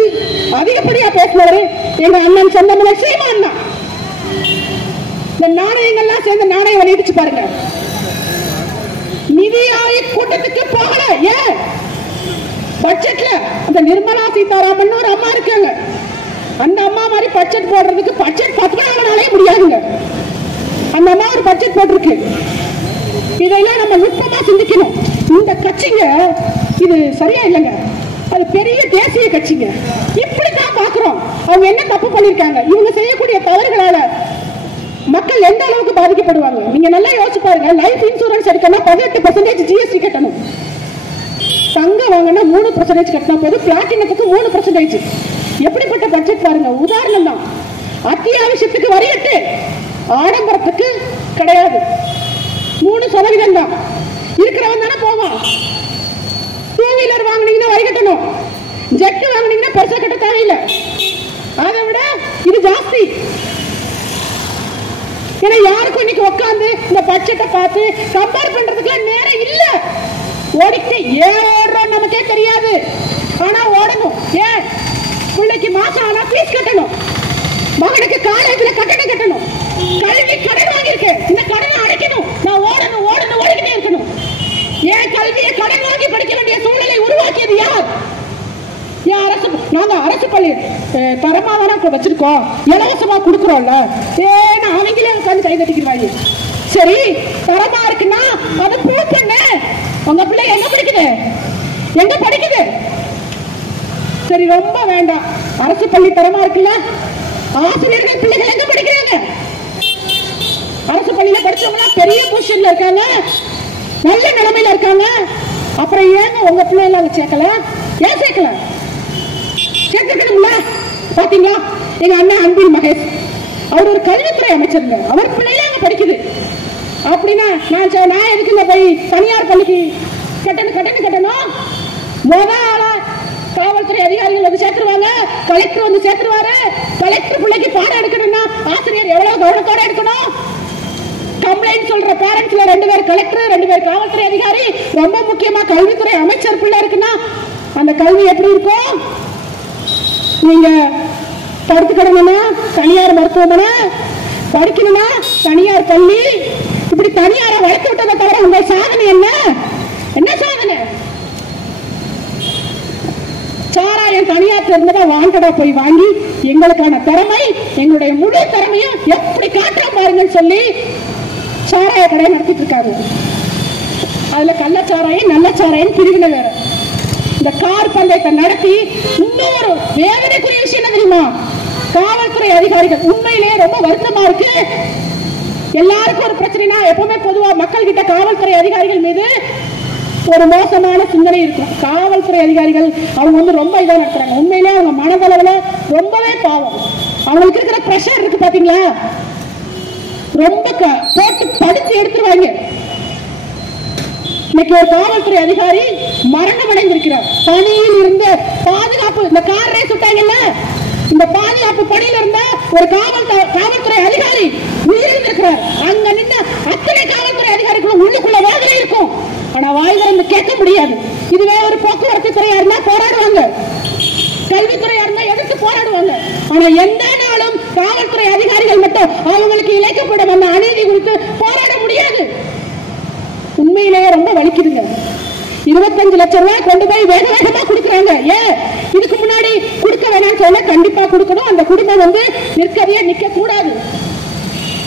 அதிகப்படியா பேசினவரு எங்க அண்ணன் சொந்தமலை சீமான் தான். இந்த நாணயங்கள்லாம் சேர்ந்து நாணயம் வெளியிடுச்சு பாருங்க. நிதி ஆயோக் கூட்டத்துக்கு போகல. ஏன்? பட்ஜெட்ல அந்த நிர்மலா சீதாராமன் ஒரு அம்மா இருக்காங்க. அந்த அம்மா மாதிரி பட்ஜெட் போடுறதுக்கு பட்ஜெட் 10 நாளே முடியாதுங்க. அந்த அம்மா ஒரு பட்ஜெட் போட்டிருக்கு. இதெல்லாம் நம்ம நுட்பமா சிந்திக்கணும். இந்த கட்சிங்க இது சரியா இல்லைங்க, அது பெரிய தேசிய கட்சிங்க. இப்படித்தான் பாக்குறோம். அவங்க என்ன தப்பு பண்ணிருக்காங்க? இவங்க செய்யக்கூடிய தவறுகளால மக்கள் எந்த அளவுக்கு பாதிக்கப்படுவாங்க நீங்க நல்லா யோசிச்சு பாருங்க. லைஃப் இன்சூரன்ஸ் எடுக்கணும் 18% ஜிஎஸ்டி கட்டணும். தங்கம் வாங்கினா 3% கட்டினா போது, பிளாட்டினத்துக்கு 3%. எப்படிப்பட்ட பட்ஜெட் பாருங்க. உதாரணம் தான், அத்தியாவசியத்துக்கு வரி கட்டு, ஆடம்பரத்துக்கு கிடையாது. 3% தான் இருக்கிறவன் தானே போவான். 2 வீலர் வாங்கினீங்கன்னா வரி கட்டணும், ஜெட் வாங்கினீங்கன்னா பெருசா கட்ட தேவையில்லை. அதை விட இது ஜாஸ்தி. ஏன்னா யாருக்கும் இன்னைக்கு உட்காந்து இந்த பட்ஜெட்டை பார்த்து கம்பேர் பண்றதுக்கு நேரம் இல்ல. ஓடிட்டு ஏன் ஓடுறோம் நமக்கே தெரியாது, ஆனா ஓடணும். ஏன் பிள்ளைக்கு மாசம் ஆனா ஃபீஸ் கட்டணும், மகனுக்கு காலேஜ்ல கட்டணம் கட்டணும், கல்வி கடன் வாங்கியிருக்கேன், இந்த கடனை அடைக்கணும், நான் ஓடணும் ஓடணும் ஓடிக்கிட்டே இருக்கணும். ஏன் கல்வியை கடன் வாங்கி படிக்க வேண்டிய சூழ்நிலை உருவாக்கியது யார்? நாங்க அரசு பள்ளி தரமா தானே வச்சிருக்கோம், இலவசமா கொடுக்குறோம்ல, ஏன்னா அவங்களே உட்காந்து கை தட்டிக்கிறாங்க. சரி தரமா இருக்குன்னா அதை ப்ரூவ் பண்ண. உங்க பிள்ளை எங்க படிக்குது, எங்க படிக்குது? சரி ரொம்ப வேண்டாம், அரசு பள்ளி தரமா இருக்குல்ல, ஆசிரியர்கள் பிள்ளைகள் எங்க படிக்கிறாங்க? அரசு பள்ளியில படிச்சவங்க பெரிய பொசிஷன்ல இருக்காங்க, நல்ல நிலைமையில இருக்காங்க. அப்புறம் ஏங்க உங்க பிள்ளைல சேர்க்கல? ஏன் சேர்க்கல? சேர்த்துக்கணும்ல. பாத்தீங்களா, எங்க அண்ணன் அன்பில் மகேஷ் அவர் ஒரு கல்வித்துறை அமைச்சருங்க, அவர் பிள்ளைல அங்க படிக்குது. அப்படின்னா நான் எதுக்குங்க போய் தனியார் பள்ளிக்கு கட்டணும்? முதல்ல காவல்துறை அதிகாரிகள் வந்து சேர்த்துருவாங்க, கலெக்டர் வந்து சேர்த்துருவாரு. கலெக்டர் பிள்ளைக்கு பாடம் எடுக்கணும்னா ஆசிரியர் எவ்வளவு கவனத்தோட எடுக்கணும்? கம்ப்ளைண்ட் சொல்ற பேரண்ட்ஸ்ல 2 பேர் கலெக்டர், 2 பேர் காவல்துறை அதிகாரி, ரொம்ப முக்கியமா கல்வித்துறை அமைச்சர் பிள்ளை இருக்குன்னா அந்த கல்வி எப்படி இருக்கும்? நீங்க படுத்துக்கிடணும்னா தனியார் மருத்துவமனை, படிக்கணும்னா தனியார் பள்ளி, இப்படி தனியாரை வளர்த்து விட்டதை தவிர உங்க சாதனை என்ன? என்ன சாதனை? சாராயம் தனியார் இருந்ததா வாண்டடா போய் வாங்கி எங்களுக்கான திறமை, எங்களுடைய முழு திறமையும் எப்படி காட்டுறோம் பாருங்கன்னு சொல்லி சாராய கடை நடத்திட்டு இருக்காங்க. அதுல கள்ளச்சாராயம் நல்ல சாராயம் பிரிவினை வேற. இந்த கார் பந்தயத்தை நடத்தி இன்னொரு வேதனைக்குரிய விஷயம் என்ன தெரியுமா? காவல்துறை அதிகாரிகள் உண்மையிலேயே ரொம்ப வருத்தமா இருக்கு. எல்லாருக்கும் ஒரு பிரச்சனைனா எப்பவுமே பொதுவா மக்கள் கிட்ட காவல்துறை அதிகாரிகள் மீது ஒரு மோசமான சிந்தனை இருக்கும். காவல்துறை அதிகாரிகள் அவங்க வந்து ரொம்ப இதா நடத்துறாங்க. உண்மையிலேயே அவங்க மனதளவுல ரொம்பவே பாவம். அவங்களுக்கு இருக்கிற பிரஷர் இருக்கு பாத்தீங்களா, ரொம்ப போட்டு படுத்து எடுத்துருவாங்க. இன்னைக்கு ஒரு காவல்துறை அதிகாரி மரணம் அடைந்திருக்கிறார். பணியில் இருந்த பாதுகாப்பு, இந்த கார் ரேஸ் விட்டாங்கல்ல, இந்த பாதுகாப்பு பணியில இருந்த ஒரு காவல்துறை அதிகாரி உயிரிழந்திருக்கிறார். அங்க நின்று அத்தனை காவல்துறை அதிகாரிகளும் உள்ளுக்குள்ள வேதனை இருக்கும், ஆனா வாய்திறந்து கேட்க முடியாது. இதுவே ஒரு போக்குவரத்து துறையா இருந்தா போராடுவாங்க, கல்வித்துறையா இருந்தா எதிர்த்து போராடுவாங்க. ஆனா எந்த நாளும் காவல்துறை அதிகாரிகள் மட்டும் அவங்களுக்கு இழைக்கப்படும் அந்த அநீதி குறித்து போராட முடியாது. உண்மையிலேயே ரொம்ப வலிக்குதுங்க. 25 லட்சம் ரூபாய் கொண்டு போய் வேக வேகமா கொடுக்குறாங்க. ஏன் இதுக்கு முன்னாடி கொடுக்க வேணாம்னு சொல்ல, கண்டிப்பா கொடுக்கணும். அந்த குடும்பம் வந்து நிற்கதியா நிக்க கூடாது.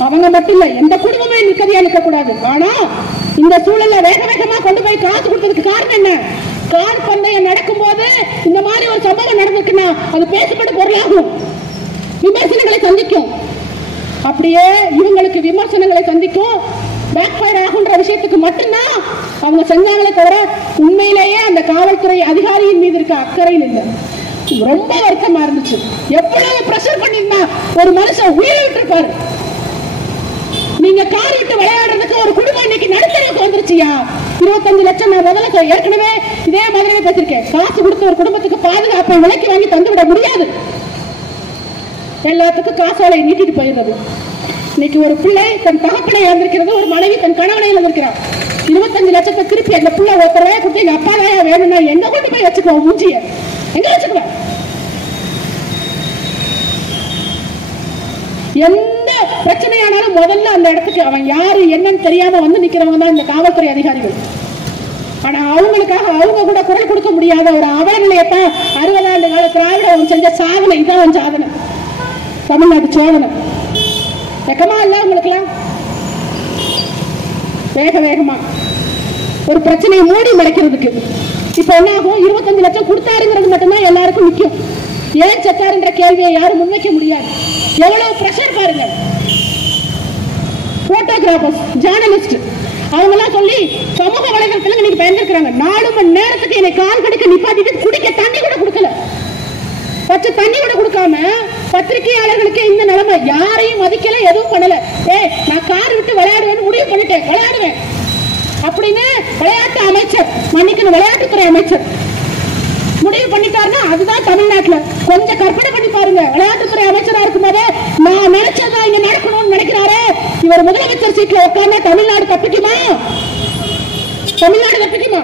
அவங்க மட்டும் இல்ல, எந்த குடும்பமே நிற்கதியா நிக்க கூடாது. ஆனா இந்த சூழல்ல வேக வேகமா கொண்டு போய் காசு கொடுத்ததுக்கு காரணம் என்ன? கார் பந்தயம் நடக்கும் போது இந்த மாதிரி ஒரு சம்பவம் நடந்திருக்குன்னா அது பேசப்பட்ட பொருளாகும், விமர்சனங்களை சந்திக்கும். அப்படியே இவங்களுக்கு விமர்சனங்களை சந்திக்கும், பேக் ஃபயர் ஆகுன்ற விஷயத்துக்கு மட்டும்தான் அவங்க செஞ்சாங்களே தவிர உண்மையிலேயே அந்த காவல்துறை அதிகாரியின் மீது இருக்க அக்கறையில் இல்லை. ரொம்ப வருத்தமா இருந்துச்சு. எவ்வளவு பிரஷர் பண்ணிருந்தா ஒரு மனுஷன் உயிரை விட்டுருப்பாரு. நீங்க கார் விட்டு விளையாடுறதுக்கு ஒரு குடும்பம் இன்னைக்கு நடுத்தரவுக்கு வந்துருச்சியா? 25 லட்சம். நான் முதல்ல ஏற்கனவே இதே மாதிரியே பேசிருக்கேன். காசு கொடுத்த ஒரு குடும்பத்துக்கு பாதுகாப்பை விலைக்கு வாங்கி தந்துவிட முடியாது. எல்லாத்துக்கும் காசோலை நீட்டிட்டு போயிடுறது. இன்னைக்கு ஒரு பிள்ளை தன் தகப்பனை இழந்திருக்கிறது, ஒரு மனைவி தன் கணவனை இழந்திருக்கிறார். 25 லட்சத்தை திருப்பி அந்த பிள்ளை ஒருத்தரவே கொடுத்து எங்க அப்பா தான் வேணும்னா எங்க கொண்டு போய் வச்சுக்குவோம்? மூஞ்சிய எங்க வச்சுக்குவேன்? எந்த பிரச்சனையானாலும் முதல்ல அந்த இடத்துக்கு அவன் யாரு என்னன்னு தெரியாம வந்து நிக்கிறவங்க தான் இந்த காவல்துறை அதிகாரிகள். ஆனா அவங்களுக்காக அவங்க கூட குரல் கொடுக்க முடியாத ஒரு அவலநிலையத்தான் 60 ஆண்டு கால திராவிட செஞ்ச சாதனை. இதான் சாதனை, தமிழ்நாட்டு சோதனை. வெக்கமா இல்ல உங்களுக்குலாம்? வேக வேகமா ஒரு பிரச்சனையை மூடி மறைக்கிறதுக்கு இப்ப என்ன ஆகும்? 25 லட்சம் கொடுத்தாருங்கிறது மட்டும்தான் எல்லாருக்கும் முக்கியம். ஏன் செத்தாருன்ற கேள்வியை யாரும் முன்வைக்க முடியாது. எவ்வளவு பிரஷர் பாருங்க. போட்டோகிராபர்ஸ், ஜேர்னலிஸ்ட் அவங்க எல்லாம் சொல்லி சமூக வலைதளத்துல நீங்க பயந்துருக்காங்க. 4 மணி நேரத்துக்கு என்னை கால் கடுக்க நிப்பாட்டிட்டு குடிக்க தண்ணி கூட கொடுக்கல, பச்சை தண்ணி கூட கொடுக்காம பத்திரிகையாளர்களுக்கு இந்த நிலைமை. யாரையும் மதிக்கல, எதுவும் பண்ணல. நான் கார் விட்டு விளையாடுவேன்னு முடிவு பண்ணிட்டேன், விளையாடுவேன் அப்படின்னு விளையாட்டு அமைச்சர், மன்னிக்கணும் விளையாட்டுத்துறை அமைச்சர் முடிவு பண்ணிட்டாருன்னா அதுதான் தமிழ்நாட்டுல. கொஞ்சம் கற்பனை பண்ணி பாருங்க. விளையாட்டுத்துறை அமைச்சரா இருக்கும்போது நான் நினைச்சதான் இங்க நடக்கணும்னு நினைக்கிறாரு. இவர் முதலமைச்சர் சீட்ல உட்கார்ந்தா தமிழ்நாடு தப்பிக்குமா? தமிழ்நாடு தப்பிக்குமா?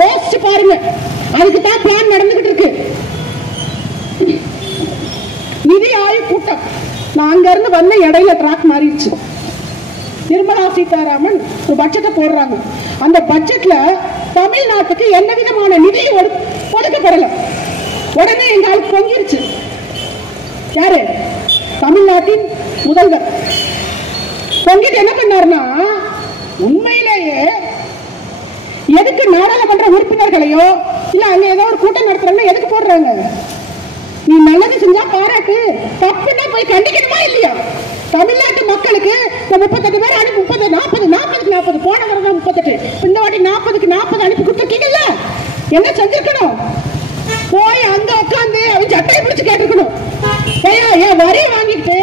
யோசிச்சு பாருங்க. அதுக்கு தான் பிளான் நடந்துகிட்டு இருக்கு. நிதி ஆய்வு கூட்டம். நான் அங்க இருந்து வந்த இடையில டிராக் மாறிடுச்சு. நிர்மலா சீதாராமன் ஒரு பட்ஜெட்டை போடுறாங்க. அந்த பட்ஜெட்ல தமிழ்நாட்டுக்கு என்ன விதமான நிதி ஒதுக்கப்படல. உடனே எங்க ஆளுக்கு பொங்கிருச்சு. யாரு? தமிழ்நாட்டின் முதல்வர் பொங்கிட்டு என்ன பண்ணாருன்னா, உண்மையிலேயே எதுக்கு நாடாளுமன்ற உறுப்பினர்களையோ இல்ல அங்க ஏதோ ஒரு கூட்டம் நடத்துறாங்கன்னா எதுக்கு போடுறாங்க? நீ நல்லது செஞ்சா பாராட்டு, தப்புன்னா போய் கண்டிக்கணுமா இல்லையா? தமிழ்நாட்டு மக்களுக்கு 38 பேர் அனுப்பி 40 போன தடவை 38, இந்த வாட்டி 40க்கு 40 அனுப்பி கொடுத்துருக்கீங்கல்ல, என்ன செஞ்சிருக்கணும்? போய் அங்க உட்காந்து அவன் சட்டையை பிடிச்சு கேட்டிருக்கணும். என் வரியை வாங்கிட்டு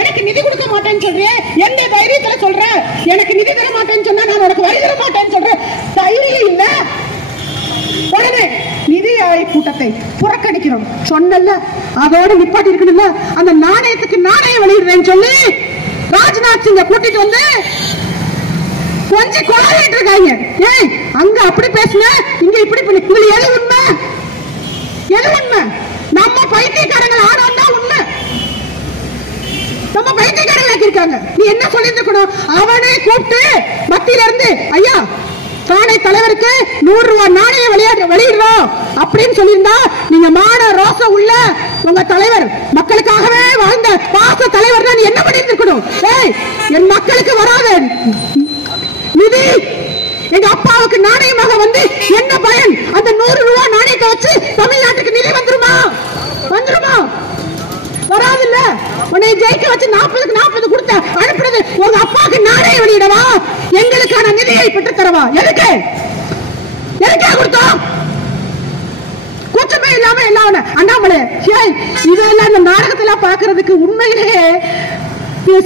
எனக்கு நிதி கொடுக்க மாட்டேன்னு சொல்றேன், எந்த தைரியத்துல சொல்ற? எனக்கு நிதி தர மாட்டேன்னு சொன்னா நான் உனக்கு வரி தர மாட்டேன்னு சொல்றேன். தைரியம் இல்ல. உடனே நிதி ஆய்வு கூட்டத்தை புறக்கணிக்கிறோம் சொன்னல, அதோட நிப்பாட்டி இருக்கணும்ல. அந்த நாணயத்துக்கு நாணயம் வெளியிடுறேன்னு சொல்லி ராஜ்நாத் சிங்க கூட்டிட்டு வந்து கொஞ்சம் கொலாடிட்டு இருக்காங்க. ஏய், அங்க அப்படி பேசுன, இங்க இப்படி பண்ணி, இதுல எது உண்மை? எது உண்மை? நம்ம பைத்தியக்காரங்கள் ஆனோம்னா உண்மை. நம்ம பைத்தியக்காரங்களாக்கி இருக்காங்க. நீ என்ன சொல்லிருக்கணும்? அவனே கூப்பிட்டு மத்தியில இருந்து, ஐயா தானே தலைவருக்கு 100 ரூபாய் நாணயம் வெளியிடுறோம் அப்படின்னு சொல்லியிருந்தா, நீங்க மான ரோசம் உள்ள உங்க தலைவர், மக்களுக்காகவே வாழ்ந்த பாச தலைவர் தான், நீ என்ன பண்ணிட்டு இருக்கணும்? ஏய், என் மக்களுக்கு வராத நிதி எங்க அப்பாவுக்கு நாணயமாக வந்து என்ன பயன்? அந்த 100 ரூபாய் நாணயத்தை வச்சு தமிழ்நாட்டுக்கு நிதி வந்துருமா? வந்துருமா? வராது இல்ல. உன்னை ஜெயிக்க வச்சு 40க்கு 40 கொடுத்த அனுப்புறது உங்க அப்பாவுக்கு நாணயம் வெளியிடவா? எங்களுக்கான நிதியை பெற்று தரவா? எதுக்கு கொடுத்தோம்? கூச்சமே இல்லாம என்ன அண்ணாமலை இதெல்லாம் இந்த நாடகத்துல பாக்குறதுக்கு உண்மையிலேயே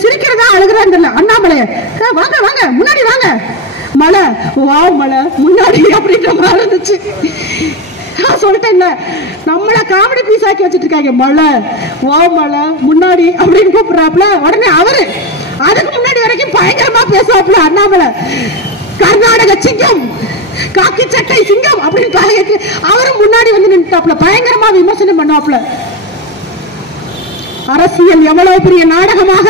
சிரிக்கிறதா அழுகிறதா தெரியல. அண்ணாமலை வாங்க வாங்க முன்னாடி வாங்க, மலை வா மலை முன்னாடி அப்படின்ற மாதிரி இருந்துச்சு. சொல்லிட்டேன், நம்மள காமெடி பீஸ் ஆக்கி வச்சிட்டு இருக்காங்க. மலை வா மலை முன்னாடி அப்படின்னு கூப்பிடுறாப்ல. உடனே அவரு அதுக்கு முன்னாடி வரைக்கும் பயங்கரமா பேசுவாப்ல அண்ணாமலை. கர்நாடக சிங்கம், காக்கி சட்டை சிங்கம் அப்படின்னு காலைக்கு அவரும் முன்னாடி வந்து நின்றுட்டாப்ல, பயங்கரமா விமர்சனம் பண்ணுவாப்ல. அரசியல் எவ்வளவு பெரிய நாடகமாக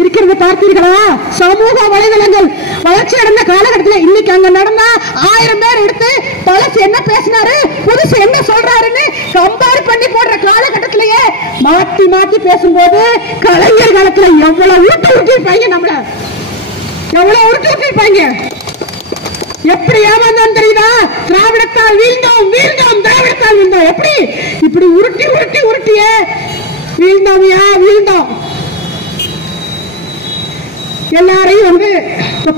இருக்கிறது பார்த்தீர்களா? சமூக வலைதளங்கள் வளர்ச்சி அடைந்த காலகட்டத்தில் இன்னைக்கு அங்க நடந்தா 1000 பேர் எடுத்து பழசு என்ன பேசினாரு, புதுசு என்ன சொல்றாருன்னு கம்பேர் பண்ணி போடுற காலகட்டத்திலேயே மாத்தி மாத்தி பேசும்போது கலைஞர் காலத்துல எவ்வளவு உருட்டு உருட்டிருப்பாங்க, நம்மள எவ்வளவு உருட்டு உருட்டிருப்பாங்க. எப்படி ஏமாந்தோம் தெரியுதா? திராவிடத்தால் வீழ்ந்தோம் வீழ்ந்தோம் திராவிடத்தால் வீழ்ந்தோம். எப்படி இப்படி உருட்டி உருட்டி உருட்டிய வீழ்ந்தோம்யா வீழ்ந்தோம். எல்லாரையும் வந்து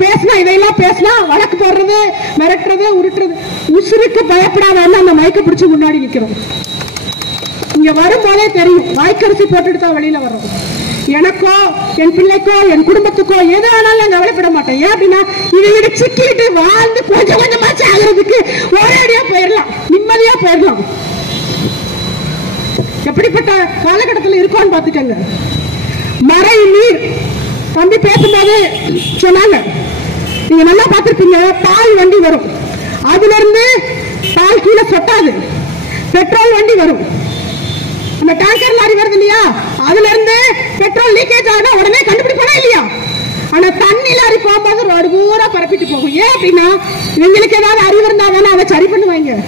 பேசினா இதையெல்லாம் பேசினா வழக்கு போடுறது, மிரட்டுறது, உருட்டுறது. உசுருக்கு பயப்படாத அந்த மைக்க பிடிச்சு முன்னாடி நிக்கிறோம். இங்க வரும்போதே தெரியும், வாய்க்கரிசி போட்டுட்டு தான் வெளியில வர்றோம். எனக்கோ என் பிள்ளைக்கோ என் குடும்பத்துக்கோ எது ஆனாலும் நான் கவலைப்பட மாட்டேன். ஏன் அப்படின்னா இதை சிக்கிட்டு வாழ்ந்து கொஞ்சம் கொஞ்சமாச்சு ஆகிறதுக்கு ஒரேடியா போயிடலாம், நிம்மதியா போயிடலாம். எப்படிப்பட்ட காலகட்டத்தில் இருக்கோன்னு பாத்துக்கங்க. மழை நீர் தம்பி பேசும்போது சொன்னாங்க, நீங்க நல்லா பார்த்திருப்பீங்க, பால் வண்டி வரும், அதுல இருந்து பால் கீழே சொட்டாது, பெட்ரோல் வண்டி வரும், அந்த டேங்கர் லாரி வருது இல்லையா, அதுல இருந்து பெட்ரோல் லீக்கேஜ் ஆகுதா உடனே கண்டுபிடிப்பா இல்லையா? ஆனா தண்ணி லாரி போகும்போது ரோடு பூரா பரப்பிட்டு போகும். ஏன் அப்படின்னா இவங்களுக்கு ஏதாவது அறிவு இருந்தா தானே அதை சரி பண்ணுவாங்க.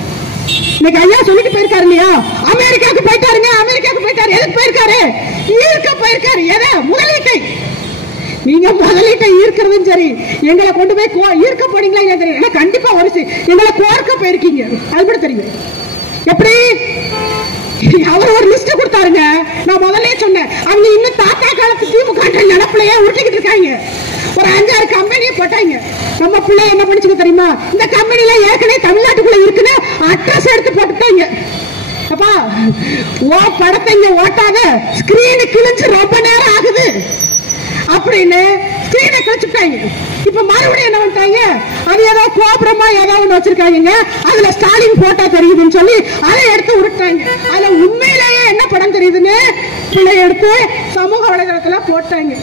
இன்னைக்கு ஐயா சொல்லிட்டு போயிருக்காரு இல்லையா, அமெரிக்காவுக்கு போயிட்டாருங்க, அமெரிக்காவுக்கு போயிட்டாரு. எதுக்கு போயிருக்காரு? ஈர்க்க போயிருக்காரு. எதை? முதலீட்டை. நீங்க முதலீட்டை ஈர்க்கிறதும் சரி, எங்களை கொண்டு போய் ஈர்க்க போனீங்களா இல்லையா தெரியும். கண்டிப்பா ஒரு எங்களை கோர்க்க போயிருக்கீங்க, அது கூட தெரியும். எப்படி அவர் ஒரு லிஸ்ட் கொடுத்தாருங்க. நான் முதல்ல சொன்னேன், அவங்க இன்னும் தாத்தா காலத்து திமுக நினைப்புலயே உருட்டிக்கிட்டு இருக்காங்க. ஒரு 5-6 கம்பெனியை போட்டாங்க. நம்ம பிள்ளை என்ன பண்ணிச்சுக்க தெரியுமா? இந்த கம்பெனில ஏற்கனவே தமிழ்நாட்டுக்குள்ள இருக்குன்னு அட்ரஸ் எடுத்து போட்டுட்டாங்க. அப்பா ஓ படத்தை இங்க ஓட்டாத, ஸ்கிரீனு கிழிஞ்சு ரொம்ப நேரம் ஆகுது அப்படின்னு ஸ்கிரீனை கிழிச்சுட்டாங்க. இப்ப மறுபடியும் என்ன பண்ணிட்டாங்க, அது ஏதோ கோபுரமா ஏதோ ஒண்ணு வச்சிருக்காங்க, அதுல ஸ்டாலின் போட்டா தெரியுதுன்னு சொல்லி அதை எடுத்து உருட்டாங்க. அதுல உண்மையிலேயே என்ன படம் தெரியுதுன்னு பிள்ளை எடுத்து சமூக வலைதளத்துல போட்டாங்க.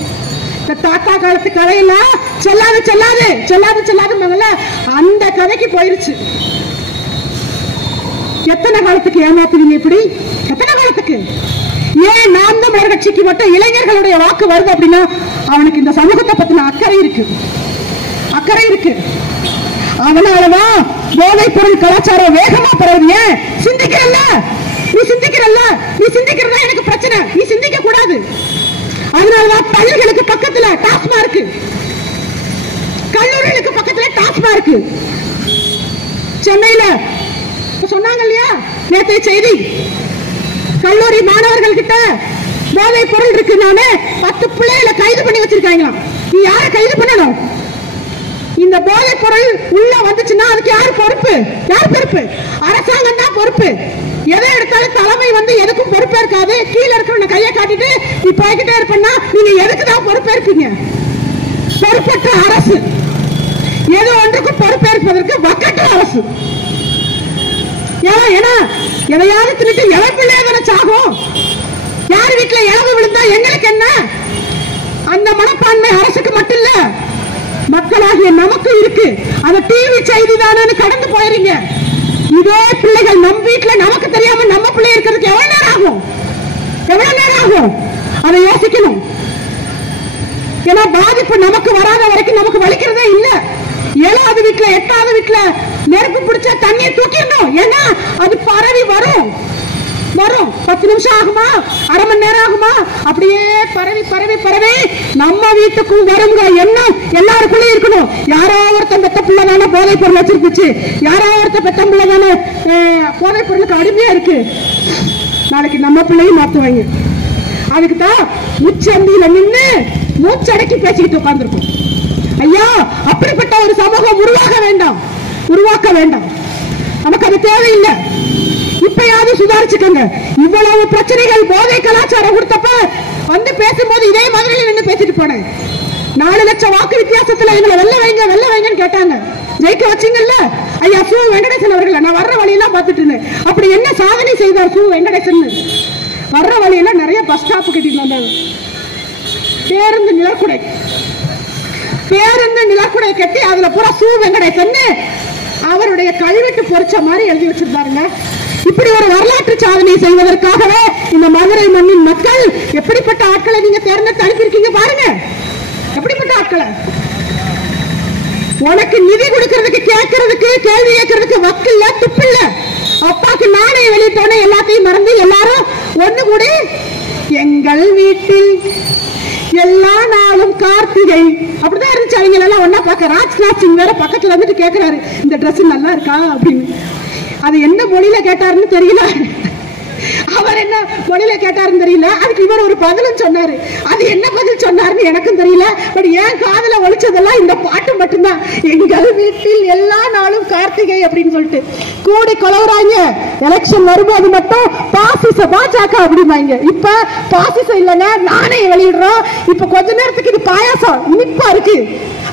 இந்த தாத்தா காலத்து கதையெல்லாம் செல்லாது செல்லாது செல்லாது செல்லாது அந்த கதைக்கு போயிருச்சு. எத்தனை காலத்துக்கு ஏமாத்துவீங்க இப்படி? எத்தனை காலத்துக்கு? ஏன் நாம் தமிழர் கட்சிக்கு மட்டும் இளைஞர்களுடைய வாக்கு வருது அப்படின்னா அவனுக்கு இந்த சமூகத்தை பத்தின அக்கறை இருக்கு, அக்கறை இருக்கு. அதனாலதான் போதைப் பொருள் கலாச்சாரம் வேகமா பரவுது. ஏன் சிந்திக்கிறல்ல? நீ சிந்திக்கிறல்ல? நீ சிந்திக்கிறதா எனக்கு பிரச்சனை, நீ சிந்திக்க கூடாது. அதனாலதான் பள்ளிகளுக்கு பக்கத்துல டாஸ்மார்க், கல்லூரிகளுக்கு பக்கத்துல டாஸ்மார்க். சென்னையில சொன்னாங்க இல்லையா நேற்றைய செய்தி, கல்லூரி மாணவர்கள் கிட்ட போதை பொருள் இருக்கு, நானே 10 பிள்ளைகளை கைது பண்ணி வச்சிருக்காங்களாம். நீ யாரை கைது பண்ணணும்? இந்த போதை பொருள் உள்ள வந்துச்சுன்னா அதுக்கு யார் பொறுப்பு? யார் பொறுப்பு? அரசாங்கம் தான் பொறுப்பு. எதை எடுத்தாலும் தலைமை வந்து எதுக்கும் பொறுப்பேற்காது. கீழே இருக்கிறவன கையை காட்டிட்டு நீ போய்கிட்டே இருப்பா, நீங்க எதுக்கு தான் பொறுப்பேற்பீங்க? பொறுப்பற்ற அரசு. ஏதோ ஒன்றுக்கும் பொறுப்பேற்பதற்கு வக்கற்ற அரசு. ஏன்னா எதையாவது தின்னுட்டு எவன் பிள்ளைய சாகும்? யார் வீட்டுல இழவு விழுந்தா எங்களுக்கு என்ன? அந்த மனப்பான்மை அரசுக்கு மட்டும் இல்ல, மக்களாகிய நமக்கு இருக்கு. அந்த டிவி செய்தி தானே கடந்து போயிருங்க. இதே பிள்ளைகள் நம் வீட்டுல நமக்கு தெரியாம நம்ம பிள்ளை இருக்கிறதுக்கு எவ்வளவு நேரம் ஆகும்? எவ்வளவு நேரம் ஆகும்? அதை யோசிக்கணும். ஏன்னா பாதிப்பு நமக்கு வராத வரைக்கும் நமக்கு வலிக்கிறதே இல்ல. 7வது வீட்டுல 8வது வீட்டுல நெருப்பு பிடிச்சா தண்ணியை தூக்கிடணும். ஏன்னா அது பரவி வரும் வரும் 10 நிமிஷம் ஆகுமா, அரை மணி நேரம் ஆகுமா, அப்படியே பரவி பரவி பரவி நம்ம வீட்டுக்கும் வருங்க. எண்ணம் எல்லாருக்குள்ளே இருக்கணும். யாரோ ஒருத்தன் பெத்த பிள்ளை தானே போதைப் பொருள் வச்சிருந்துச்சு, யாரோ ஒருத்த பெத்த பிள்ளை தானே போதைப் பொருளுக்கு அடிமையா இருக்கு, நாளைக்கு நம்ம பிள்ளையும் மாத்துவாங்க. அதுக்குதான் முச்சந்தியில நின்று மூச்சடக்கி பேசிக்கிட்டு உட்கார்ந்துருக்கோம். ஐயா, அப்படிப்பட்ட ஒரு சமூகம் உருவாக வேண்டாம், உருவாக்க வேண்டாம். நமக்கு அது தேவையில்லை. இப்பயாவது சுதாரிச்சுக்கங்க. இவ்வளவு பிரச்சனைகள் போதை கலாச்சாரம் கொடுத்தப்ப வந்து பேசும்போது இதே மாதிரி நின்று பேசிட்டு போனேன். 4 லட்சம் வாக்கு வித்தியாசத்துல எங்களை வெள்ள வைங்கன்னு கேட்டாங்க. ஜெயிக்க வச்சிங்கல்ல ஐயா சு வெங்கடேசன் அவர்கள். நான் வர்ற வழியெல்லாம் பார்த்துட்டு இருந்தேன். அப்படி என்ன சாதனை செய்தார் சு வெங்கடேசன்? வர்ற வழியெல்லாம் நிறைய பஸ் ஸ்டாப் கட்டிட்டு வந்தாங்க. பேருந்து நிலக்குடை கட்டி அதுல பூரா சு வெங்கடேசன் அவருடைய கல்வெட்டு பொறிச்ச மாதிரி எழுதி வச்சிருந்தாருங்க. இப்படி ஒரு வரலாற்று சாதனை செய்வதற்காகவே இந்த மதுரை மண்ணின் மக்கள் எப்படிப்பட்ட ஆட்களை நீங்க தேர்ந்தெடுத்து அனுப்பியிருக்கீங்க பாருங்க. எப்படிப்பட்ட ஆட்களை? உனக்கு நிதி கொடுக்கறதுக்கு, கேட்கறதுக்கு, கேள்வி கேட்கறதுக்கு வக்கில்ல, துப்பில்ல. அப்பாக்கு நாணயம் வெளியிட்டோன்னே எல்லாத்தையும் மறந்து எல்லாரும் ஒண்ணு கூடி எங்கள் வீட்டில் எல்லா நாளும் கார்த்திகை அப்படிதான் இருந்துச்சு. அவங்க எல்லாம் ஒன்னா பார்க்க ராஜ்நாத் சிங் வேற பக்கத்துல வந்துட்டு கேட்கிறாரு, இந்த ட்ரெஸ் நல்லா இருக்கா அப்படின்னு. அது என்ன மொழியில கேட்டாருன்னு தெரியல, அவர் என்ன மொழியில கேட்டாருன்னு தெரியல. அதுக்கு இவர் ஒரு பதிலும் சொன்னாரு. அது என்ன பதில் சொன்னாருன்னு எனக்கும் தெரியல. பட் ஏன் காதுல ஒழிச்சதெல்லாம் இந்த பாட்டு மட்டும்தான். எங்கள் வீட்டில் எல்லா நாளும் கார்த்திகை அப்படின்னு சொல்லிட்டு கூடி கொலவுறாங்க. எலெக்ஷன் வரும்போது மட்டும் பாசிச பாஜக அப்படிம்பாங்க. இப்ப பாசிசம் இல்லைங்க, நானே வெளியிடுறோம். இப்ப கொஞ்ச நேரத்துக்கு இது பாயாசம் இனிப்பா இருக்கு,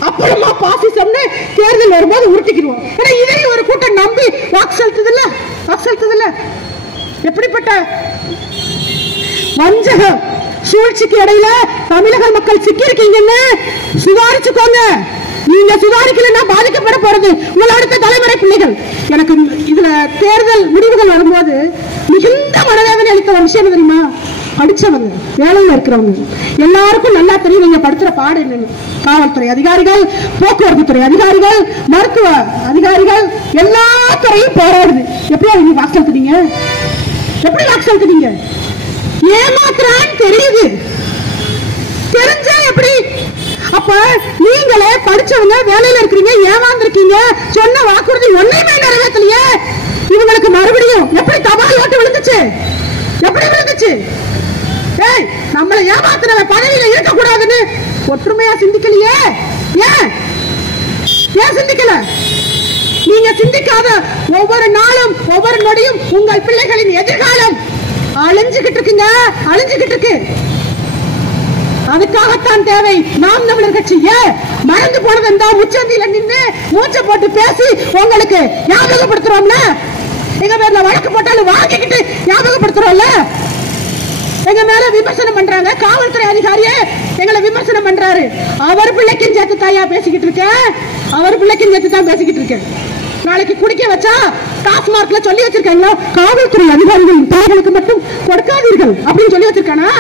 அப்புறமா பாசிசம்னு தேர்தல் வரும்போது உருட்டிக்கிடுவோம். ஏன்னா இதையும் ஒரு கூட்டம் நம்பி வாக்கு செலுத்துதில்ல. எப்படிப்பட்ட வஞ்சக சூழ்ச்சிக்கு இடையில தமிழக மக்கள் சிக்கி இருக்கீங்கன்னு சுதாரிச்சுக்கோங்க. நீங்க சுதாரிக்கலன்னா பாதிக்கப்பட போறது உங்கள் அடுத்த தலைமுறை பிள்ளைகள். எனக்கு இதுல தேர்தல் முடிவுகள் வரும்போது மிகுந்த மனவேதனை அளித்த ஒரு விஷயம் தெரியுமா? படிச்சவங்க, வேலையில இருக்கிறவங்க எல்லாருக்கும் நல்லா தெரியும் நீங்க படுத்துற பாடு என்னன்னு. காவல்துறை அதிகாரிகள், போக்குவரத்து துறை அதிகாரிகள், மருத்துவ அதிகாரிகள் எல்லா துறையும் போராடுது. எப்படி நீங்க வாக்கு செலுத்துறீங்க? எப்படி வாக்கு செலுத்துறீங்க? ஏமாத்துறான்னு தெரியுது, தெரிஞ்சா எப்படி? அப்ப நீங்களே படிச்சவங்க வேலையில இருக்கிறீங்க, ஏமாந்துருக்கீங்க, சொன்ன வாக்குறுதி ஒன்னையுமே நிறைவேற்றலையே. இவங்களுக்கு மறுபடியும் எப்படி தபால் ஓட்டு விழுந்துச்சு? எப்படி விழுந்துச்சு? ஏய், நம்மளை ஏமாத்தின பதவியில இருக்க கூடாதுன்னு ஒற்றுமையா சிந்திக்கலையே. ஏன் சிந்திக்கல? நீங்க சிந்திக்காத ஒவ்வொரு நாளும் ஒவ்வொரு நொடியும் உங்கள் பிள்ளைகளின் எதிர்காலம் அழிஞ்சுகிட்டு இருக்குங்க, அழிஞ்சுகிட்டு இருக்கு. அதுக்காகத்தான் தேவை நாம் தமிழர் கட்சி. மறந்து போனது இந்த உச்சந்தியில நின்று மூச்சை போட்டு பேசி உங்களுக்கு ஞாபகப்படுத்துறோம்ல. எங்க பேர்ல வழக்கு போட்டாலும் வாங்கிக்கிட்டு ஞாபகப்படுத்துறோம்ல. எங்க மேல விமர்சனம் பண்றாங்க. காவல்துறை அதிகாரியே எங்களை விமர்சனம் பண்றாரு. அவர் பிள்ளைக்கும் சேர்த்து தாயா பேசிக்கிட்டு இருக்க, அவர் பிள்ளைக்கும் சேர்த்து தான் பேசிக்கிட்டு இருக்க. நாளைக்கு குடிக்க வச்சா டாஸ்மார்க்ல சொல்லி வச்சிருக்காங்களா, காவல்துறை அதிகாரிகள் தாய்களுக்கு மட்டும் கொடுக்காதீர்கள் அப்படின்னு சொல்லி வச்சிருக்கானா?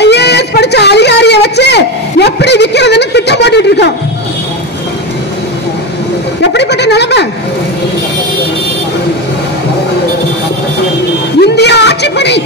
ஐஏஎஸ் படிச்ச அதிகாரியை வச்சு எப்படி விக்கிறதுன்னு திட்டம் போட்டுட்டு இருக்கான். எப்படிப்பட்ட நிலைமை? இந்தியா ஆட்சிப்படி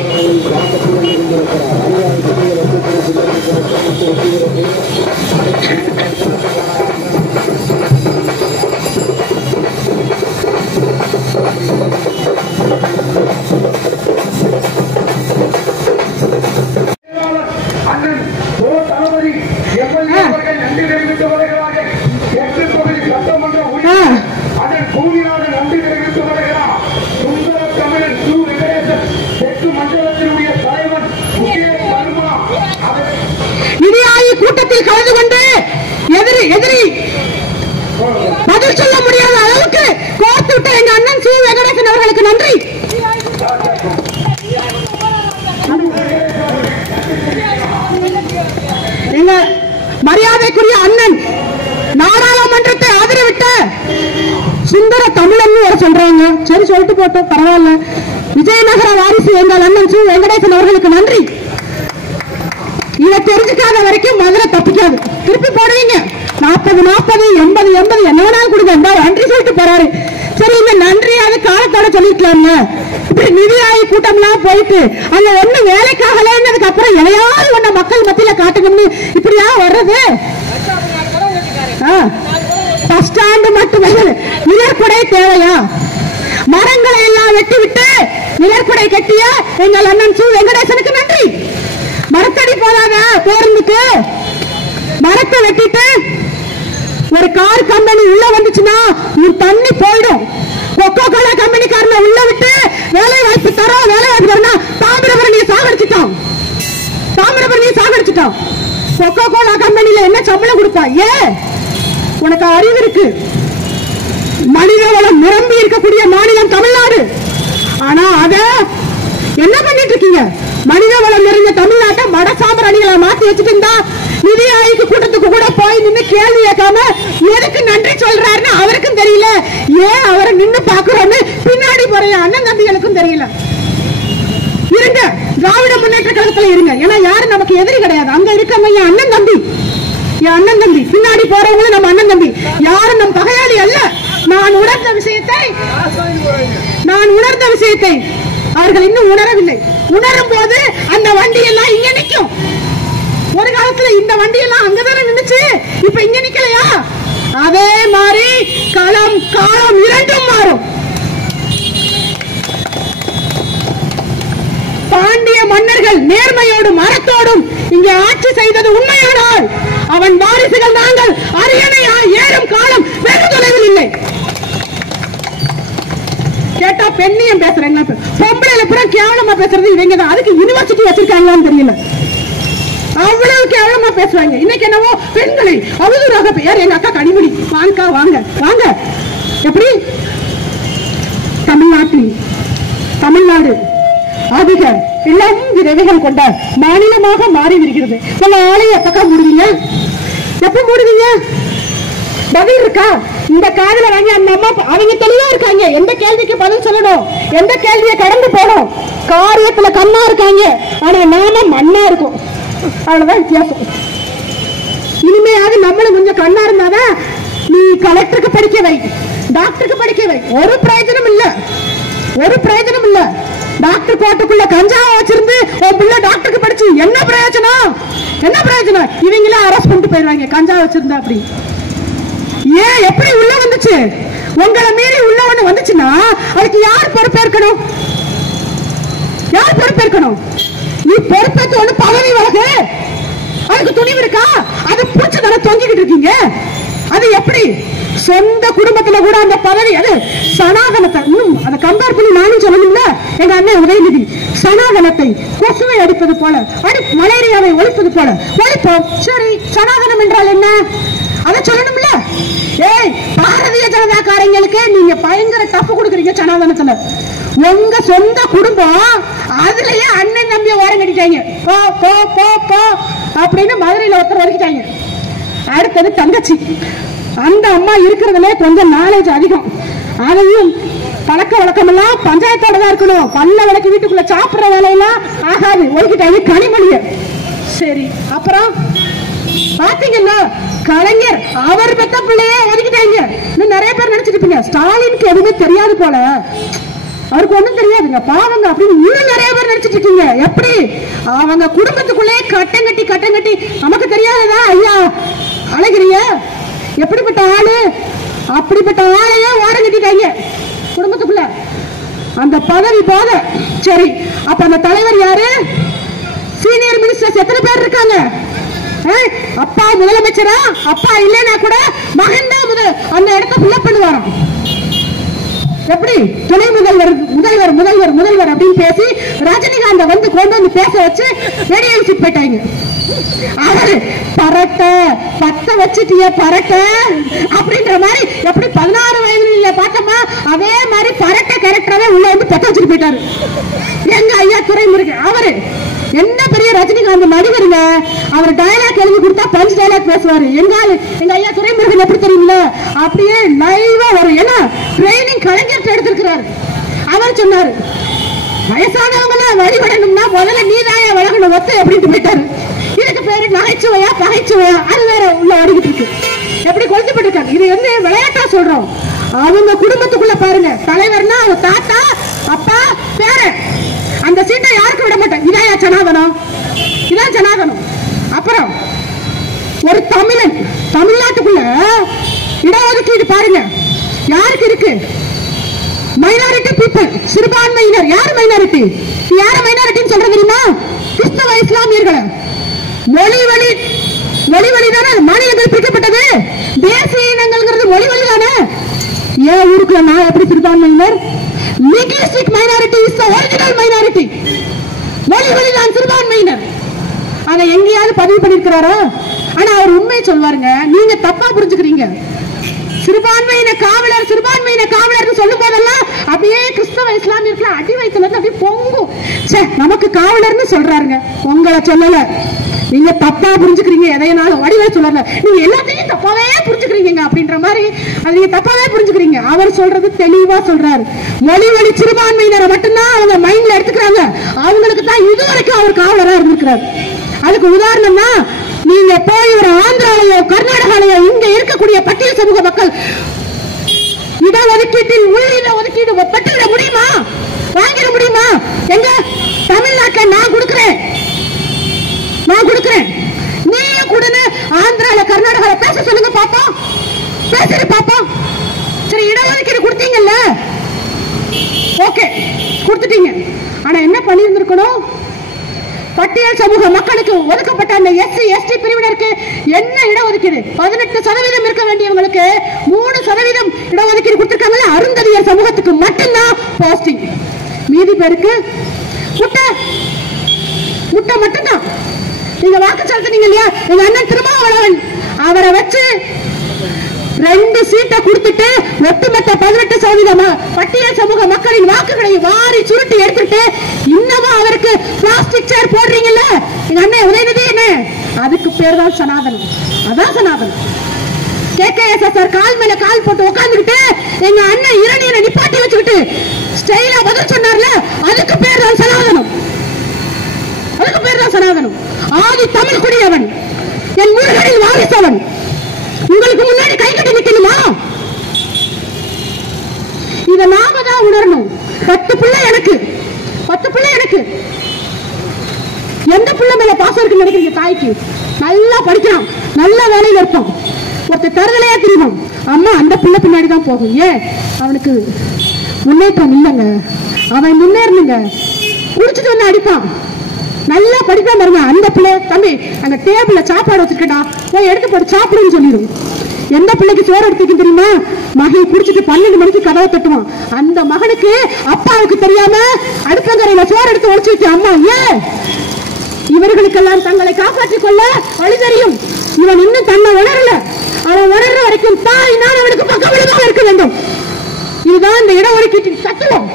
கூட்டத்தில் கலந்து கொண்டு எதிரி பதில் சொல்ல முடியாத அளவுக்கு கோர்த்து விட்ட எங்க அண்ணன் சு வெங்கடேசன் அவர்களுக்கு நன்றி. எங்க மரியாதைக்குரிய அண்ணன் நாடாளுமன்றத்தை ஆதரவிட்ட சுந்தர தமிழன் வர சொல்றாங்க. சரி, சொல்லிட்டு போட்டோம், பரவாயில்ல. விஜயநகர வாரிசு எங்கள் அண்ணன் சு வெங்கடேசன் அவர்களுக்கு நன்றி. இதை தெரிஞ்சுக்காத வரைக்கும் மதுரை தப்பிக்காது. திருப்பி போடுவீங்க 40 40 80 80 என்ன வேணாலும் கொடுங்க. நன்றி சொல்லிட்டு போறாரு. சரி, இந்த நன்றியாவது காலத்தோட சொல்லிக்கலாம்ல. இப்படி நிதி ஆய்வு கூட்டம் எல்லாம் போயிட்டு அங்க ஒண்ணு வேலைக்காகலன்னதுக்கு அப்புறம் எதையாவது ஒண்ணு மக்கள் மத்தியில காட்டணும்னு இப்படியா வர்றது? பஸ் ஸ்டாண்டு மட்டும் நிழற்குடை தேவையா? மரங்களை எல்லாம் வெட்டி விட்டு நிழற்குடை கட்டிய எங்கள் அண்ணன் சு வெங்கடேசனுக்கு நன்றி. மரத்தடி போதாத பேருந்துக்கு மரத்தை வெட்டிட்டு ஒரு கார் கம்பெனி உள்ள வந்துச்சுன்னா தண்ணி போயிடும். கொக்கோ கோலா கம்பெனிக்காரன உள்ள விட்டு வேலை வாய்ப்பு தரோம், வேலை வாய்ப்பு தரோம்னா தாமிரபரணியை சாகடிச்சுட்டான். கொக்கோ கோலா கம்பெனில என்ன சம்பளம் கொடுப்பா? உனக்கு அறிவு இருக்கு. மனித வளம் நிரம்பி இருக்கக்கூடிய மாநிலம் தமிழ்நாடு. ஆனா அத என்ன பண்ணிட்டு இருக்கீங்க? மனித வளம் நிறைந்த தமிழ்நாட்டை மட சாம்பிராணிகளை மாத்தி வச்சுட்டு இருந்தா நிதி ஆய்வு கூட்டத்துக்கு கூட போய் நின்று கேள்வி கேட்காம எதுக்கு நன்றி சொல்றாருன்னு அவருக்கும் தெரியல. ஏன் அவரை நின்று பாக்குறோம்னு பின்னாடி போற அண்ணன் தம்பிகளுக்கும் தெரியல. இருங்க, திராவிட முன்னேற்ற கழகத்துல இருங்க. ஏன்னா யாரும் நமக்கு எதிரி கிடையாது. அங்க இருக்கவங்க என் அண்ணன் தம்பி, என் அண்ணன் தம்பி. பின்னாடி போறவங்களும் நம்ம அண்ணன் தம்பி. யாரும் நம் பகையாளி அல்ல. நான் உணர்ந்த விஷயத்தை அவர்கள் இன்னும் உணரவில்லை. உணரும் போது அந்த வண்டி எல்லாம் இங்க நிற்கும். ஒரு காலத்துல இந்த வண்டி எல்லாம் அங்கதானே நின்னுச்சு, இப்ப இங்க நிக்கலையா? அதே மாதிரி களம் காலம் இரண்டும் மாறும். பாண்டிய மன்னர்கள் நேர்மையோடும் அறத்தோடும் இங்கே ஆட்சி செய்தது உண்மையானால் அவன் வாரிசுகள் நாங்கள் அரியணையா ஏறும் காலம் வெகு தொலைவில் இல்லை. கேட்டா பெண்ணியம் பேசுறேன், பொம்பளைல புறம் கேவலமா பேசுறது இவங்க தான். அதுக்கு யூனிவர்சிட்டி வச்சிருக்காங்களான்னு தெரியல, அவ்வளவு கேவலமா பேசுவாங்க. இன்னைக்கு என்னவோ பெண்களை அவதூறாக பேர். எங்க அக்கா கனிமொழி, வாங்கக்கா வாங்க வாங்க. எப்படி தமிழ்நாடு அதிக இளம் விதவைகள் கொண்ட மாநிலமாக மாறி வருகிறது. நம்ம ஆலையை எப்பக்கா மூடுவீங்க? எப்ப மூடுவீங்க? பதில் இருக்கா? இந்த காதல வாங்கி அந்த அம்மா அவங்க தெளிவா இருக்காங்க. எந்த கேள்விக்கு பதில் சொல்லணும், எந்த கேள்வியை கடந்து போகணும். காரியத்துல கண்ணா இருக்காங்க, ஆனா நாம மண்ணா இருக்கும். அவ்வளவுதான் வித்தியாசம். இனிமையாக நம்மளும் கொஞ்சம் கண்ணா இருந்தாதான் நீ கலெக்டருக்கு படிக்க வை, டாக்டருக்கு படிக்க வை. ஒரு பிரயோஜனம் இல்ல. டாக்டர் கோட்டுக்குள்ள கஞ்சாவை வச்சிருந்து உன் பிள்ளை டாக்டருக்கு படிச்சு என்ன பிரயோஜனம்? இவங்கள அரெஸ்ட் பண்ணிட்டு போயிருவாங்க கஞ்சா வச்சிருந்தா. அப்படி ஏன் எப்படி உள்ள வந்துச்சு? உங்களை மீறி உள்ள ஒண்ணு வந்துச்சுன்னா அதுக்கு யார் பொறுப்பேற்கணும்? யார் பொறுப்பேற்கணும்? நீ பொறுப்பேற்று ஒண்ணு பதவி வழக்கு, அதுக்கு துணிவு இருக்கா? அது பூச்சி தானே தொங்கிக்கிட்டு இருக்கீங்க. அது எப்படி சொந்த குடும்பத்துல கூட அந்த பதவி, அது சனாதனத்தை அதை கம்பேர் பண்ணி நானும் சொல்லணும்ல. எங்க அண்ணன் உதயநிதி சனாதனத்தை கொசுவை அடிப்பது போல, மலேரியாவை ஒழிப்பது போல ஒழிப்போம். சரி, சனாதனம் என்றால் என்ன அதை சொல்லணும்ல. ஏய், பாரதிய ஜனதாக்காரங்களுக்கு நீங்க பயங்கர தப்பு கொடுக்குறீங்க சனாதனத்துல. உங்க சொந்த குடும்பம் அதுலயே அண்ணன் தம்பிய ஓரம் கட்டிட்டாங்க. போ போ போ போ அப்படின்னு மதுரையில ஒருத்தர் ஒதுக்கிட்டாங்க. அடுத்தது தங்கச்சி. அந்த அம்மா இருக்கிறதுல கொஞ்சம் நாலேஜ் அதிகம். அதையும் பழக்க வழக்கம் எல்லாம் பஞ்சாயத்தோட தான் இருக்கணும். பல்ல விளக்கு வீட்டுக்குள்ள சாப்பிடுற வேலையெல்லாம் ஆகாது, ஒதுக்கிட்டாங்க கனிமொழிய. சரி, அப்புறம் பாத்தீங்கன்னா கலைஞர் அவர் பெத்த பிள்ளையே ஒதுக்கிட்டாங்க. இன்னும் நிறைய பேர் நினைச்சிட்டு இருப்பீங்க ஸ்டாலினுக்கு எதுவுமே தெரியாது போல, அவருக்கு ஒண்ணும் தெரியாதுங்க பாவங்க அப்படின்னு இன்னும் நிறைய பேர் நினைச்சிட்டு இருக்கீங்க. எப்படி அவங்க குடும்பத்துக்குள்ளே கட்டம் கட்டி நமக்கு தெரியாததா ஐயா அழகிறிய? எப்படிப்பட்ட ஆளு? அப்படிப்பட்ட ஆளையே ஓரம் கட்டிட்டாங்க குடும்பத்துக்குள்ள. அந்த பதவி போத. சரி, அப்ப அந்த தலைவர் யாரு? சீனியர் மினிஸ்டர்ஸ் எத்தனை பேர் இருக்காங்க? அப்பா முதலமைச்சரா? அப்பா இல்லைன்னா கூட மகன் தான் அந்த இடத்த ஃபில்அப் பண்ணுவாராம். எப்படி துணை முதல்வர் அப்படின்னு பேசி ரஜினிகாந்த் வந்து கொண்டு வந்து பேச வச்சு வெளியே வச்சு போயிட்டாங்க. அவரு பரட்ட பத்த வச்சுட்டிய பரட்ட அப்படின்ற மாதிரி எப்படி 16 வயதுல பார்த்தோமா அதே மாதிரி பரட்ட கேரக்டராவே உள்ள வந்து பத்த வச்சுட்டு போயிட்டாரு எங்க ஐயா துரைமுருகன். அவரு என்ன பெரிய ரஜினிகாந்த் நடிகருங்க. அவர் டயலாக் எழுதி கொடுத்தா பஞ்ச் டயலாக் பேசுவாரு. எங்க ஐயா துரைமுருகன் எப்படி தெரியுமில்ல, அப்படியே லைவா வரும். ஏன்னா ட்ரைனிங் கலைஞர் எடுத்திருக்கிறாரு. அவர் சொன்னாரு, வயசானவங்கள வழிபடணும்னா முதல்ல நீதாயா வழங்கணும் ஒத்து அப்படின்ட்டு போயிட்டாரு. இதுக்கு பேரு நகைச்சுவையா பகைச்சுவையா அது வேற உள்ள ஓடிக்கிட்டு இருக்கு. எப்படி கொளுத்துப்பட்டு இருக்காங்க. இது வந்து விளையாட்டா சொல்றோம். அவங்க குடும்பத்துக்குள்ள பாருங்க, தலைவர்னா அவங்க தாத்தா அப்பா பேரன். அந்த சீட்டை யாருக்கு விட மாட்டேன். இதான் சனாதனம், இதான் சனாதனம். அப்புறம் ஒரு தமிழன் தமிழ்நாட்டுக்குள்ள இடஒதுக்கீடு பாருங்க யாருக்கு இருக்கு? மைனாரிட்டி பீப்புள், சிறுபான்மையினர். யார் மைனாரிட்டி? யார மைனாரிட்டின்னு சொல்றது தெரியுமா? கிறிஸ்தவ இஸ்லாமியர்கள். மொழி வழி தானே மாநிலங்கள் பிரிக்கப்பட்டது. தேசிய இனங்கள்ங்கிறது மொழி வழி தானே. ஏன் ஊருக்குள்ள நான் எப்படி சிறுபான்மையினர்? linguistic minority is the original minority. மொழி வழி தான் சிறுபான்மையினர். அதை எங்கேயாவது பதிவு பண்ணிருக்கிறாரா? ஆனா அவர் உண்மையை சொல்வாருங்க. நீங்க தப்பா புரிஞ்சுக்கிறீங்க. சிறுபான்மையின காவலர் சொல்லும் போதெல்லாம் அப்படியே கிறிஸ்தவ இஸ்லாமியர்கள் அடி வயிற்றுல இருந்து அப்படியே பொங்கும். நமக்கு காவலர்னு சொல்றாருங்க, உங்களை சொல்லல. நீங்க தப்பா புரிஞ்சுக்கிறீங்க. எதையனாலும் வடிவே சொல்லல, நீங்க எல்லாத்தையும் தப்பாவே புரிஞ்சுக்கிறீங்க அப்படின்ற மாதிரி அது நீங்க தப்பாவே புரிஞ்சுக்கிறீங்க. அவர் சொல்றது தெளிவா சொல்றாரு. மொழி வழி சிறுபான்மையினரை மட்டும்தான் அவங்க மைண்ட்ல எடுத்துக்கிறாங்க. அவங்களுக்கு தான் இதுவரைக்கும் அவர் காவலரா இருந்திருக்கிறார். அதுக்கு உதாரணம்னா நீங்க போய் ஒரு ஆந்திராலயோ கர்நாடகாலயோ இங்க இருக்கக்கூடிய பட்டியல் சமூக மக்கள் இடஒதுக்கீட்டில் உள்ளிட ஒதுக்கீடு பெற்றுவிட முடியுமா? வாங்கிட முடியுமா? எங்க தமிழ்நாட்டில் நான் கொடுக்கிறேன் நீயும் கொடுன்னு ஆந்திரால கர்நாடகால பேச சொல்லுங்க பாப்போம். பேசிட்டு பாப்போம். சரி, இடஒதுக்கீடு கொடுத்தீங்கல்ல, ஓகே கொடுத்துட்டீங்க. ஆனா என்ன பண்ணியிருந்திருக்கணும்? பட்டியல் சமூக மக்களுக்கு ஒதுக்கப்பட்ட அந்த எஸ்சி எஸ்டி பிரிவினருக்கு என்ன இடஒதுக்கீடு? 18% இருக்க வேண்டியவங்களுக்கு 3% இடஒதுக்கீடு கொடுத்திருக்காங்கல்ல. அருந்ததியர் சமூகத்துக்கு மட்டும்தான் போஸ்டிங். மீதி பேருக்கு முட்டை மட்டும்தான். நீங்க வாக்கு செலுத்தினீங்க இல்லையா? எங்க அண்ணன் திருமாவளவன் அவரை வச்சு 2 சீட்டை கொடுத்துட்டு ஒட்டுமொத்த 18% பட்டியல் சமூக மக்களின் வாக்குகளை வாரி சுருட்டி எடுத்துட்டு இன்னமும் அவருக்கு பிளாஸ்டிக் சேர் போடுறீங்கல்ல எங்க அண்ணன் உதயநிதி. என்ன அதுக்கு பேர் தான் சனாதனம். அதான் சனாதனம். KKSSR கால் மேல கால் போட்டு உட்கார்ந்துட்டு எங்க அண்ணன் இரணியனை நிப்பாட்டி வச்சுக்கிட்டு ஸ்டைலா பதில் சொன்னார்ல, அதுக்கு பேர் தான் சனாதனம். அதுக்கு பேர் தான் சனாதனம். ஆதி தமிழ் குடியவன், என் முருகனில் வாரிசவன். உங்களுக்கு முன்னாடி கை கட்டி நிக்கணுமா? இத நாம தான் உணரணும். 10 பிள்ளை எனக்கு எந்த பிள்ளை மேல பாசம் இருக்குன்னு நினைக்கிறீங்க? தாய்க்கு நல்லா படிக்கிறான், நல்ல வேலையில இருப்பான், ஒருத்தர் தருதலையா தெரியும், அம்மா அந்த பிள்ளை பின்னாடிதான் போகும். ஏன்? அவனுக்கு முன்னேற்றம் இல்லைங்க, அவன் முன்னேறணுங்க. குடிச்சிட்டு வந்து அடிப்பான். நல்லா படிப்பான் பாருங்க. அந்த பிள்ளை தம்பி அங்க டேபிள்ல சாப்பாடு வச்சிருக்கா, போய் எடுத்து போட்டு சாப்பிடுன்னு சொல்லிடும். எந்த பிள்ளைக்கு சோறு எடுத்துக்கு தெரியுமா? மகன் குடிச்சிட்டு 12 மணிக்கு கதவை தட்டுவான். அந்த மகனுக்கு அப்பாவுக்கு தெரியாம அடுப்பங்கரையில சோறு எடுத்து ஒழிச்சு வச்சு அம்மா ஏன் இவர்களுக்கெல்லாம் தங்களை காப்பாற்றிக் கொள்ள வழி தெரியும். இவன் இன்னும் தன்னை உணரல. அவன் உணர்ற வரைக்கும் தாய் நான் அவனுக்கு பக்கபலமாக இருக்க வேண்டும். இதுதான் இந்த இடஒதுக்கீட்டின் தத்துவம்.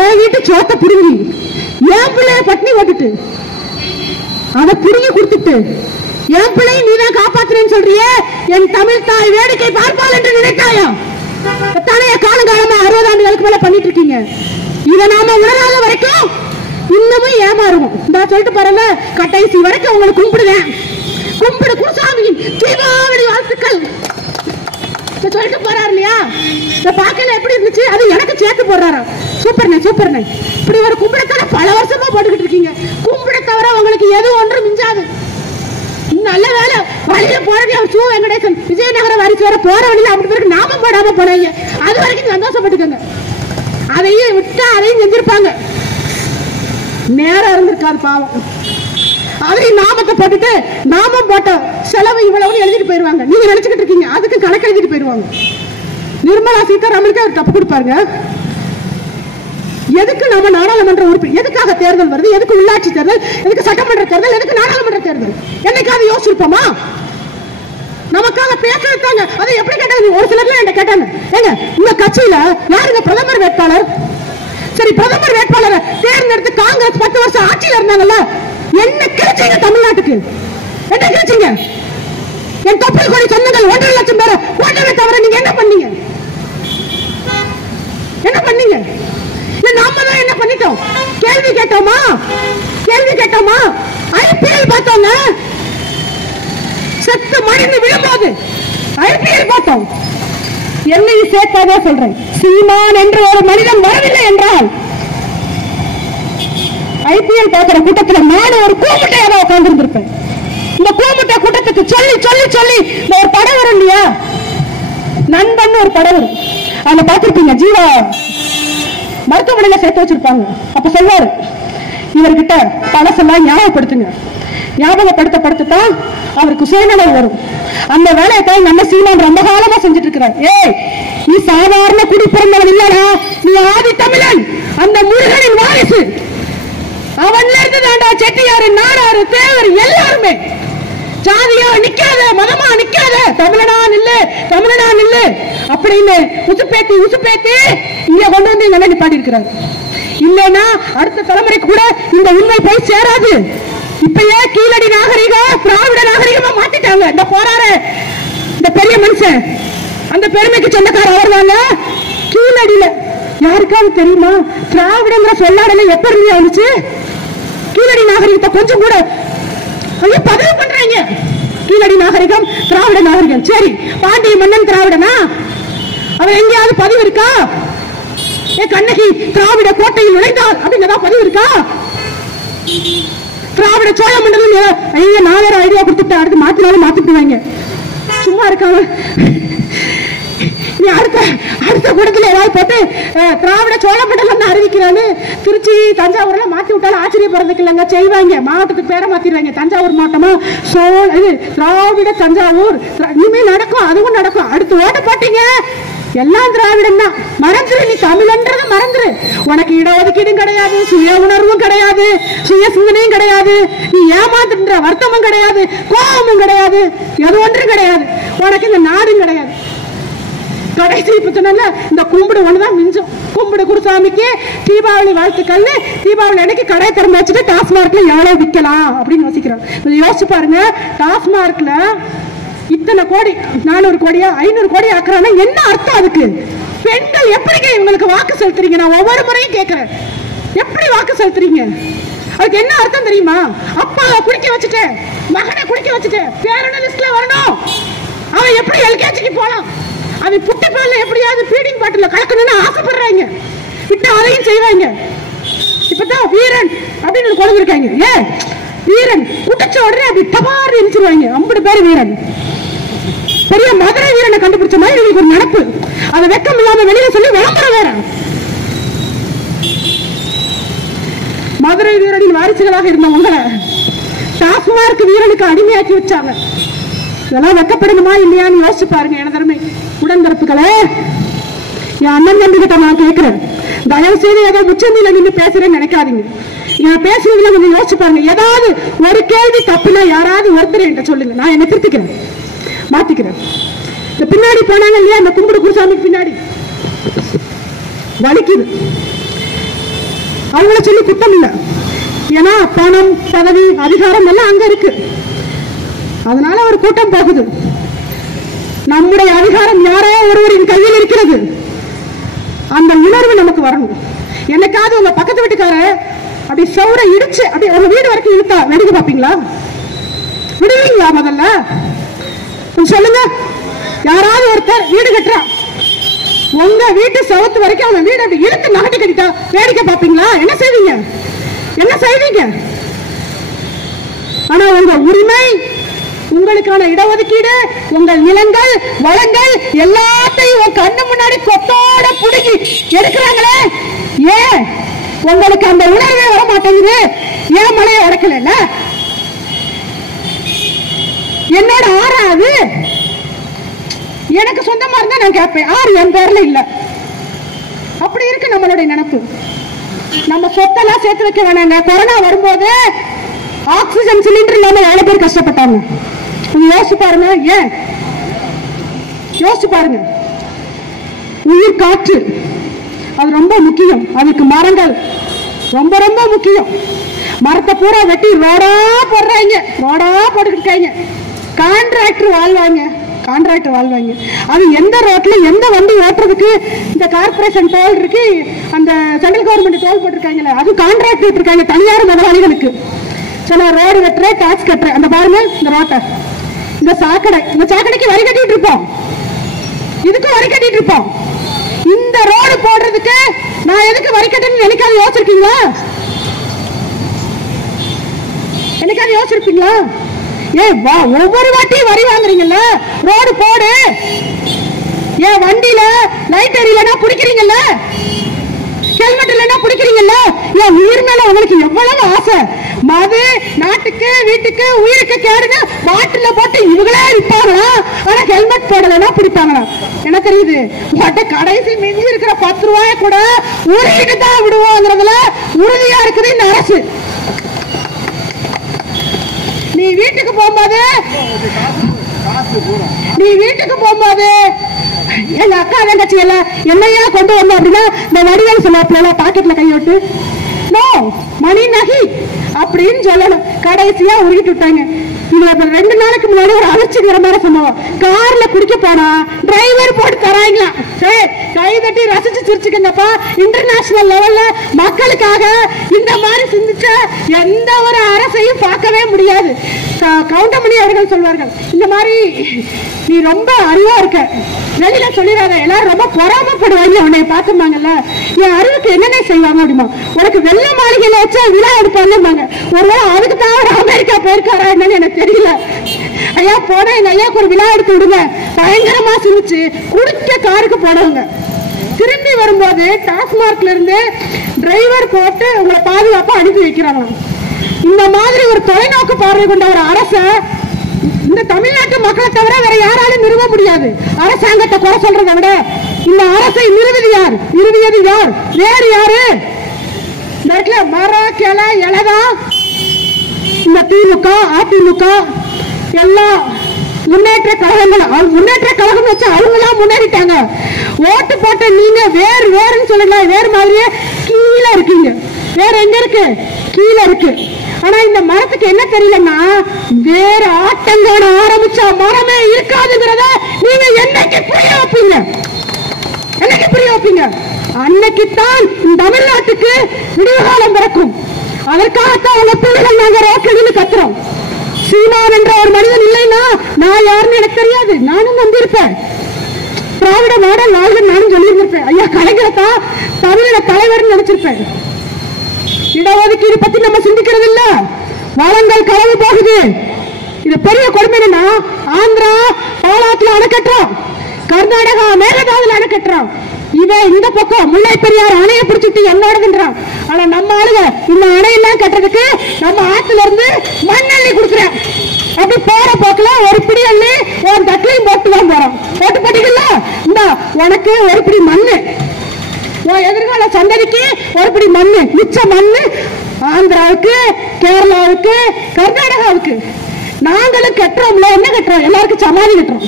என் வீட்டு சோத்தை பிடுங்கி என் பிள்ளைய பட்டினி போட்டுட்டு அதை பிடுங்கி கொடுத்துட்டு என் பிள்ளையை நீதான் காப்பாத்துறேன்னு சொல்றியே, என் தமிழ் தாய் வேடிக்கை பார்ப்பாள் என்று நினைத்தாயா? தானே காலங்காலமா 60 ஆண்டுகளுக்கு மேல பண்ணிட்டு இருக்கீங்க. இதை நாம உணராத வரைக்கும் இன்னமும் ஏமாறுவோம். நான் சொல்லிட்டு பாருங்க, கடைசி வரைக்கும் உங்களை கும்பிடுவேன். கும்பிடு குருசாமியின் தீபாவளி வாழ்த்துக்கள் சொல்லிட்டு போறாரு இல்லையா? இந்த பாக்கல எப்படி இருந்துச்சு? அது எனக்கு சேர்த்து போடுறாரா? சூப்பர்ண்ணே சூப்பர்ண்ணே. இப்படி ஒரு கும்பிடத்தோட பல வருஷமா போட்டுக்கிட்டு இருக்கீங்க. கும்பிட தவிர உங்களுக்கு எது ஒன்றும் மிஞ்சாது. நல்ல வேலை வழியில போறது அவர் சூ வெங்கடேசன் விஜயநகர வாரிசு வர போற வழியில அப்படி பேருக்கு நாம போடாம போனாங்க. அது வரைக்கும் சந்தோஷப்பட்டுக்கோங்க. அதையும் விட்டா அதையும் செஞ்சிருப்பாங்க. நேரம் இருந்திருக்காது பாவம். அவரையும் நாமத்தை போட்டுட்டு நாமம் போட்ட செலவு இவ்வளவு எழுதிட்டு போயிருவாங்க. நீங்க நினைச்சுக்கிட்டு இருக்கீங்க அதுக்கு கணக்கு எழுதிட்டு போயிருவாங்க. நிர்மலா சீதாராமனுக்கு அவர் தப்பு கொடுப்பாருங்க. எதுக்கு நம்ம நாடாளுமன்ற உறுப்பினர், எதுக்காக தேர்தல் வருது, எதுக்கு உள்ளாட்சி தேர்தல், எதுக்கு சட்டமன்ற தேர்தல், எதுக்கு நாடாளுமன்ற தேர்தல், என்னைக்காவது யோசிச்சிருப்போமா? நமக்காக பேசிருக்காங்க. அதை எப்படி கேட்டாங்க? ஒரு சிலர் என்ன கேட்டாங்க, ஏங்க உங்க கட்சியில யாருங்க பிரதமர் வேட்பாளர்? சரி, பிரதமர் வேட்பாளரை தேர்ந்தெடுத்து காங்கிரஸ் 10 வருஷம் ஆட்சியில் இருந்தாங்கல்ல, என்ன கிடைச்சீங்க தமிழ்நாட்டுக்கு? என்ன கிடைச்சீங்க? என் தொப்பல் கோடி சொந்தங்கள் 1.5 லட்சம் பேரை ஓட்டவே தவிர நீங்க என்ன பண்ணீங்க? என்ன பண்ணீங்க? நாம தான் என்ன பண்ணிட்டோம்? கேள்வி கேட்டோமா? கேள்வி கேட்டோமா? ஐபிஎல் பார்த்தோங்க. செத்து மடிந்து விழும்போது ஐபிஎல் பார்த்தோம். என்னையும் சேர்க்காதே சொல்றேன். சீமான் என்று ஒரு மனிதன் வரவில்லை என்றால் ஐபிஎல் பார்க்கிற கூட்டத்தில் நான் ஒரு கூமுட்டையாக உட்கார்ந்து இருந்திருப்பேன். இந்த கூமுட்டை கூட்டத்துக்கு சொல்லி சொல்லி சொல்லி இந்த ஒரு படம் வரும் இல்லையா, நண்பன் ஒரு படம் வரும். அங்க பார்த்திருப்பீங்க, ஜீவா மருத்துவமனையில சேர்த்து வச்சிருப்பாங்க. அப்ப சொல்வாரு, இவர்கிட்ட பழசெல்லாம் ஞாபகப்படுத்துங்க. ஞாபகப்படுத்தப்படுத்தத்தான் அவருக்கு சுயநலம் வரும். அந்த வேலையை தான் நம்ம சீமான் ரொம்ப காலமா செஞ்சுட்டு இருக்கிறார். ஏய், நீ சாதாரண குடி பிறந்தவன் இல்லடா, நீ ஆதி தமிழன், அந்த முருகனின் வாரிசு. அவன்ல இருந்து தாண்டா செட்டியாரு, நாடாரு, தேவர் எல்லாருமே. ஜாதியா நிக்காத, மதமா நிக்காத, தமிழனா நில்லு, தமிழனா நில்லு அப்படின்னு உசுப்பேத்தி உசுப்பேத்தி இங்க கொண்டு வந்து இங்க நிப்பாட்டி இருக்கிறார். இல்லைன்னா அடுத்த தலைமுறைக்கு கூட இந்த உண்மை போய் சேராது. இப்பயே கீழடி நாகரிகம் திராவிட நாகரிகமா மாத்திட்டாங்க. இந்த போராரு, இந்த பெரிய மனுஷன், அந்த பெருமைக்கு சொந்தக்கார அவர் தாங்க. கீழடியில யாருக்காவது தெரியுமா திராவிடங்கிற சொல்லாடல எப்ப இருந்து வந்துச்சு? கீழடி நாகரிகத்தை கொஞ்சம் கூட பதிவு பண்றாங்க. கீழடி நாகரிகம் திராவிட நாகரிகம். சரி, பாண்டிய மன்னன் திராவிடனா? அவன் எங்கேயாவது பதிவு இருக்கா? கண்ணகி திராவிட கோட்டையில் நுழைந்தாள் அப்படின்னு பதிவு இருக்கா? திராவிட சோழ மண்டலம் நான் வேற ஐடியா கொடுத்துட்டு அடுத்து மாத்தினாலும் மாத்திட்டுவாங்க. சும்மா இருக்காம நீ அடுத்த கூட்டத்தில் ஏதாவது போட்டு திராவிட சோழ மண்டலம் அறிவிக்கிறான்னு திருச்சி தஞ்சாவூர்ல மாத்தி விட்டாலும் ஆச்சரியப்படுறதுக்கு இல்லைங்க, செய்வாங்க. மாவட்டத்துக்கு பேரை மாத்திடுவாங்க. தஞ்சாவூர் மாவட்டமா திராவிட தஞ்சாவூர். இனிமேல் நடக்கும், அதுவும் நடக்கும். அடுத்து ஓட்ட போட்டீங்க எல்லாம் திராவிடம் தான். மறந்துரு, நீ தமிழன்றத மறந்துரு. உனக்கு இடஒதுக்கீடும் கிடையாது, சுய உணர்வும் கிடையாது, சுய சிந்தனையும் கிடையாது, நீ ஏமாத்துன்ற வருத்தமும் கிடையாது, கோபமும் கிடையாது, எது ஒன்றும் கிடையாது. உனக்கு இந்த நாடும் கிடையாது. கடைசி இப்ப சொன்ன இந்த கும்பிடு ஒண்ணுதான் மிஞ்சும். கும்பிடு குருசாமிக்கு தீபாவளி வாழ்த்துக்கள். தீபாவளி அன்னைக்கு கடை திறந்து வச்சுட்டு டாஸ்மார்க்ல எவ்வளவு விற்கலாம் அப்படின்னு யோசிக்கிறோம். யோசிச்சு பாருங்க, டாஸ்மார்க்ல இத்தனை கோடி, 400 கோடியா 500 கோடி ஆக்குறாங்க. என்ன அர்த்தம் அதுக்கு? பெண்கள் எப்படி இவங்களுக்கு வாக்கு செலுத்துறீங்க? நான் ஒவ்வொரு முறையும் கேட்கிறேன், எப்படி வாக்கு செலுத்துறீங்க? அதுக்கு என்ன அர்த்தம் தெரியுமா? அப்பாவை குடிக்க வச்சுட்டேன், மகனை குடிக்க வச்சுட்டேன், பேரன லிஸ்ட்ல வரணும். அவன் எப்படி எல்கேஜிக்கு போலாம், அவன் புட்ட பால்ல எப்படியாவது ஃபீடிங் பாட்டில கலக்கணும்னு ஆசைப்படுறாங்க. விட்டு அதையும் செய்வாங்க. இப்பதான் வீரன் அப்படின்னு கொண்டு இருக்காங்க. ஏன் வீரன் குடிச்ச உடனே அப்படி டபார் எரிச்சிருவாங்க. 50 பேர் வீரன். பெரிய மதுரை வீரனை கண்டுபிடிச்ச மாதிரி இவங்களுக்கு ஒரு நடப்பு. அதை வெக்கம் இல்லாம வெளியில சொல்லி விளம்பரம் வேற. மதுரை வீரனின் வாரிசுகளாக இருந்த உங்களை டாஸ்மார்க் வீரனுக்கு அடிமையாக்கி வச்சாங்க. இதெல்லாம் வெக்கப்படணுமா இல்லையான்னு யோசிச்சு பாருங்க. எனதருமை உடன்பிறப்புகளே, என் அண்ணன் தம்பிகிட்ட நான் கேட்கிறேன், தயவு செய்து ஏதோ உச்சந்தில நின்று பேசுறேன்னு நினைக்காதீங்க. நான் பேசுறதுல கொஞ்சம் யோசிச்சு பாருங்க. ஏதாவது ஒரு கேள்வி தப்புனா யாராவது ஒருத்தர் என்கிட்ட சொல்லுங்க, நான் என்ன திருத்திக்கிறேன், மாத்திக்கிறேன். இந்த பின்னாடி போனாங்க இல்லையா, இந்த கும்பிடு குருசாமிக்கு பின்னாடி வலிக்குது. அவங்கள சொல்லி குத்தம் இல்லை, ஏன்னா பணம் பதவி அதிகாரம் எல்லாம் அங்க இருக்கு, அதனால ஒரு கூட்டம் போகுது. நம்முடைய அதிகாரம் யாரோ ஒருவரின் கையில் இருக்கிறது, அந்த உணர்வு நமக்கு வரணும். என்னைக்காவது உங்க பக்கத்து வீட்டுக்கார அப்படி சவுரை இடிச்சு அப்படி உங்க வீடு வரைக்கும் இழுத்தா வேடிக்கை பார்ப்பீங்களா? விடுவீங்களா? முதல்ல சொல்லுங்க. யாராவது ஒருத்தர் வீடு கட்டுறான், உங்க வீட்டு சவுத்து வரைக்கும் அவன் வீடு அப்படி இழுத்து நகட்டி கட்டிட்டா வேடிக்கை பார்ப்பீங்களா? என்ன செய்வீங்க? என்ன செய்வீங்க? ஆனா உங்க உரிமை, உங்களுக்கான இடஒதுக்கீடு, உங்கள் நிலங்கள் வளங்கள் எல்லாத்தையும் கண்ணு முன்னாடி கொத்தோட புடுங்கி எடுக்கிறாங்களே, ஏன் உங்களுக்கு அந்த உணர்வே வர மாட்டேங்குது? ஏன் மலையை உடைக்கல? என்னோட ஆறாது எனக்கு சொந்தமா இருந்தா நான் கேட்பேன், ஆறு என் பேர்ல இல்ல. அப்படி இருக்கு நம்மளுடைய நினைப்பு. நம்ம சொத்தெல்லாம் சேர்த்து வைக்க வேணாங்க. கொரோனா வரும்போது ஆக்சிஜன் சிலிண்டர் இல்லாம எவ்வளவு பேர் கஷ்டப்பட்டாங்க யோசிச்சு பாருங்க. ஏன் யோசிச்சு பாருங்க. உயிர் காற்று அது ரொம்ப முக்கியம். அதுக்கு மரங்கள் ரொம்ப ரொம்ப முக்கியம். மரத்தை பூரா வெட்டி ரோடா போடுறாங்க, ரோடா போட்டுக்கிட்டு கான்ட்ராக்டர் வாழ்வாங்க, கான்ட்ராக்டர் வாழ்வாங்க. அது எந்த ரோட்ல எந்த வண்டி ஓட்டுறதுக்கு இந்த கார்பரேஷன் டோல் இருக்கு, அந்த சென்ட்ரல் கவர்மெண்ட் டோல் போட்டிருக்காங்களே, அது கான்ட்ராக்டர் இருக்காங்க தனியார் முதலாளிகளுக்கு. நான் ரோடு கட்டுறேன், டாக்ஸ் கட்டுறேன். அந்த பாருங்க இந்த ரோட்டை, இந்த சாக்கடை, இந்த சாக்கடைக்கு வரி கட்டிட்டு இருப்போம், இதுக்கும் வரி கட்டிட்டு இருப்போம். இந்த ரோடு போடுறதுக்கு நான் எதுக்கு வரி கட்டணும்னு என்னைக்காவது யோசிச்சிருக்கீங்களா? என்னைக்காவது யோசிச்சிருப்பீங்களா? ஒவ்வொரு வாட்டியும் வரி வாங்குறீங்கல்ல, ரோடு போடு. ஏன் வண்டியில லைட் எரியலன்னா பிடிக்கிறீங்கல்ல, ஹெல்மெட் இல்லைன்னா பிடிக்கிறீங்கல்ல, என் உயிர் மேல உங்களுக்கு எவ்வளவு ஆசை. மது நாட்டுக்கு வீட்டுக்கு உயிருக்கு கேடுன்னு பாட்டில போட்டு இவங்களே விற்பாங்களா, ஆனா ஹெல்மெட் போடலன்னா பிடிப்பாங்களா? என்ன தெரியுது? கடைசி மிஞ்சி இருக்கிற 10 ரூபாய கூட உருகிட்டு தான் விடுவோங்கிறதுல உறுதியா இருக்குது இந்த அரசு. நீ வீட்டுக்கு போகும்போது எங்க அக்கா தங்கச்சி எல்லாம் என்னையா கொண்டு வந்தோம் அப்படின்னா இந்த வடிவேல் சொல்லாப்ல பாக்கெட்ல கையோட்டு நோ மணி நகி அப்படின்னு சொல்லணும். கடைசியா உருகிட்டு விட்டாங்க. இது 2 நாளைக்கு முன்னாடி ஒரு அதிர்ச்சிகரமான சம்பவம். கார்ல குடிக்க போனா டிரைவர் போட்டு தராங்களா, சரி கை தட்டி ரசிச்சு சிரிச்சுக்கங்கப்பா. இன்டர்நேஷனல் லெவல்ல மக்களுக்காக இந்த மாதிரி சிந்திச்ச எந்த ஒரு அரசையும் பார்க்கவே முடியாது. கவுண்டமணி அவர்கள் சொல்வார்கள், இந்த மாதிரி நீ ரொம்ப அறிவா இருக்க, வெளியில சொல்லிடாத, எல்லாரும் ரொம்ப பொறாமப்படுவாங்க உன்னை பார்த்துப்பாங்கல்ல, என் அறிவுக்கு என்னென்ன செய்வாங்க அப்படிமா, உனக்கு வெள்ள மாளிகையில வச்சா விழா எடுப்பாங்க. ஒருவேளை அதுக்கு தான் அவர் அமெரிக்கா போயிருக்காரா என்னன்னு எனக்கு தெரியல. ஐயா போனா எங்க ஐயாவுக்கு ஒரு விழா எடுத்து விடுங்க, பயங்கரமா சிரிச்சு குடிக்க காருக்கு போனவங்க திரும்பி வரும்போது டாஸ்மார்க்ல இருந்து டிரைவர் போட்டு உங்களை பாதுகாப்பா அனுப்பி வைக்கிறாங்க. இந்த மாதிரி ஒரு தொலைநோக்கு பார்வை கொண்ட ஒரு அரச இந்த தமிழ்நாட்டு மக்களை தவிர வேற யாராலும் நிறுவ முடியாது. அரசாங்கத்தை குறை சொல்றதை விட இந்த அரசை நிறுவியது யார்? வேறு யாரு? இந்த இடத்துல மர கிளை இலதான் இந்த திமுக அதிமுக எல்லா முன்னேற்ற கழகங்கள், முன்னேற்ற கழகம் வச்சு அவங்களா முன்னேறிட்டாங்க. ஓட்டு போட்ட நீங்க வேறுன்னு சொல்லலாம், வேறு மாதிரியே கீழே இருக்கீங்க. வேற எங்க இருக்கு? கீழே இருக்கு. ஆனா இந்த மரத்துக்கு என்ன தெரியலன்னா, வேற ஆட்டங்கான ஆரம்பிச்சா மரமே இருக்காதுங்கிறத நீங்க என்னைக்கு புரிய வைப்பீங்க? அன்னைக்குத்தான் தமிழ்நாட்டுக்கு விடிவு காலம் பிறக்கும். அதற்காகத்தான் உங்க பிள்ளைகள் நாங்க ரோட்டில் கத்துறோம். சீமான் என்ற ஒரு மனிதன் இல்லைன்னா நான் யாருன்னு எனக்கு தெரியாது, நானும் நம்பியிருப்பேன். திராவிட மாடல் வாழ்வு நானும் சொல்லியிருந்திருப்பேன். ஐயா கலைஞரத்தான் தமிழக தலைவர் நினைச்சிருப்பேன். இடஒதுக்கீடு பத்தி நம்ம சிந்திக்கிறது இல்ல, வளங்கள் களவு போகுது. இது பெரிய கொடுமை. என்னன்னா, ஆந்திரா பாலாத்துல அணை கட்டுறோம், கர்நாடகா மேகதாதுல அணை கட்டுறோம், இவன் இந்த பக்கம் முல்லை பெரியார் அணையை பிடிச்சிட்டு என்னோடதுன்றான். ஆனா நம்ம ஆளுங்க இந்த அணையெல்லாம் கட்டுறதுக்கு நம்ம ஆத்துல இருந்து மண்ணள்ளி கொடுக்குறேன். அப்படி போற போக்குல ஒரு பிடி அள்ளி உன் தட்டிலையும் போட்டு தான் போறோம். போட்டு போட்டீங்கல்ல, இந்த உனக்கு ஒரு பிடி மண்ணு, உன் எதிர்கால சந்ததிக்கு ஒரு பிடி மண்ணு, மிச்ச மண்ணு ஆந்திராவுக்கு, கேரளாவுக்கு, கர்நாடகாவுக்கு. நாங்களும் கட்டுறோம்ல, என்ன கட்டுறோம்? எல்லாருக்கும் சமாதி கட்டுறோம்.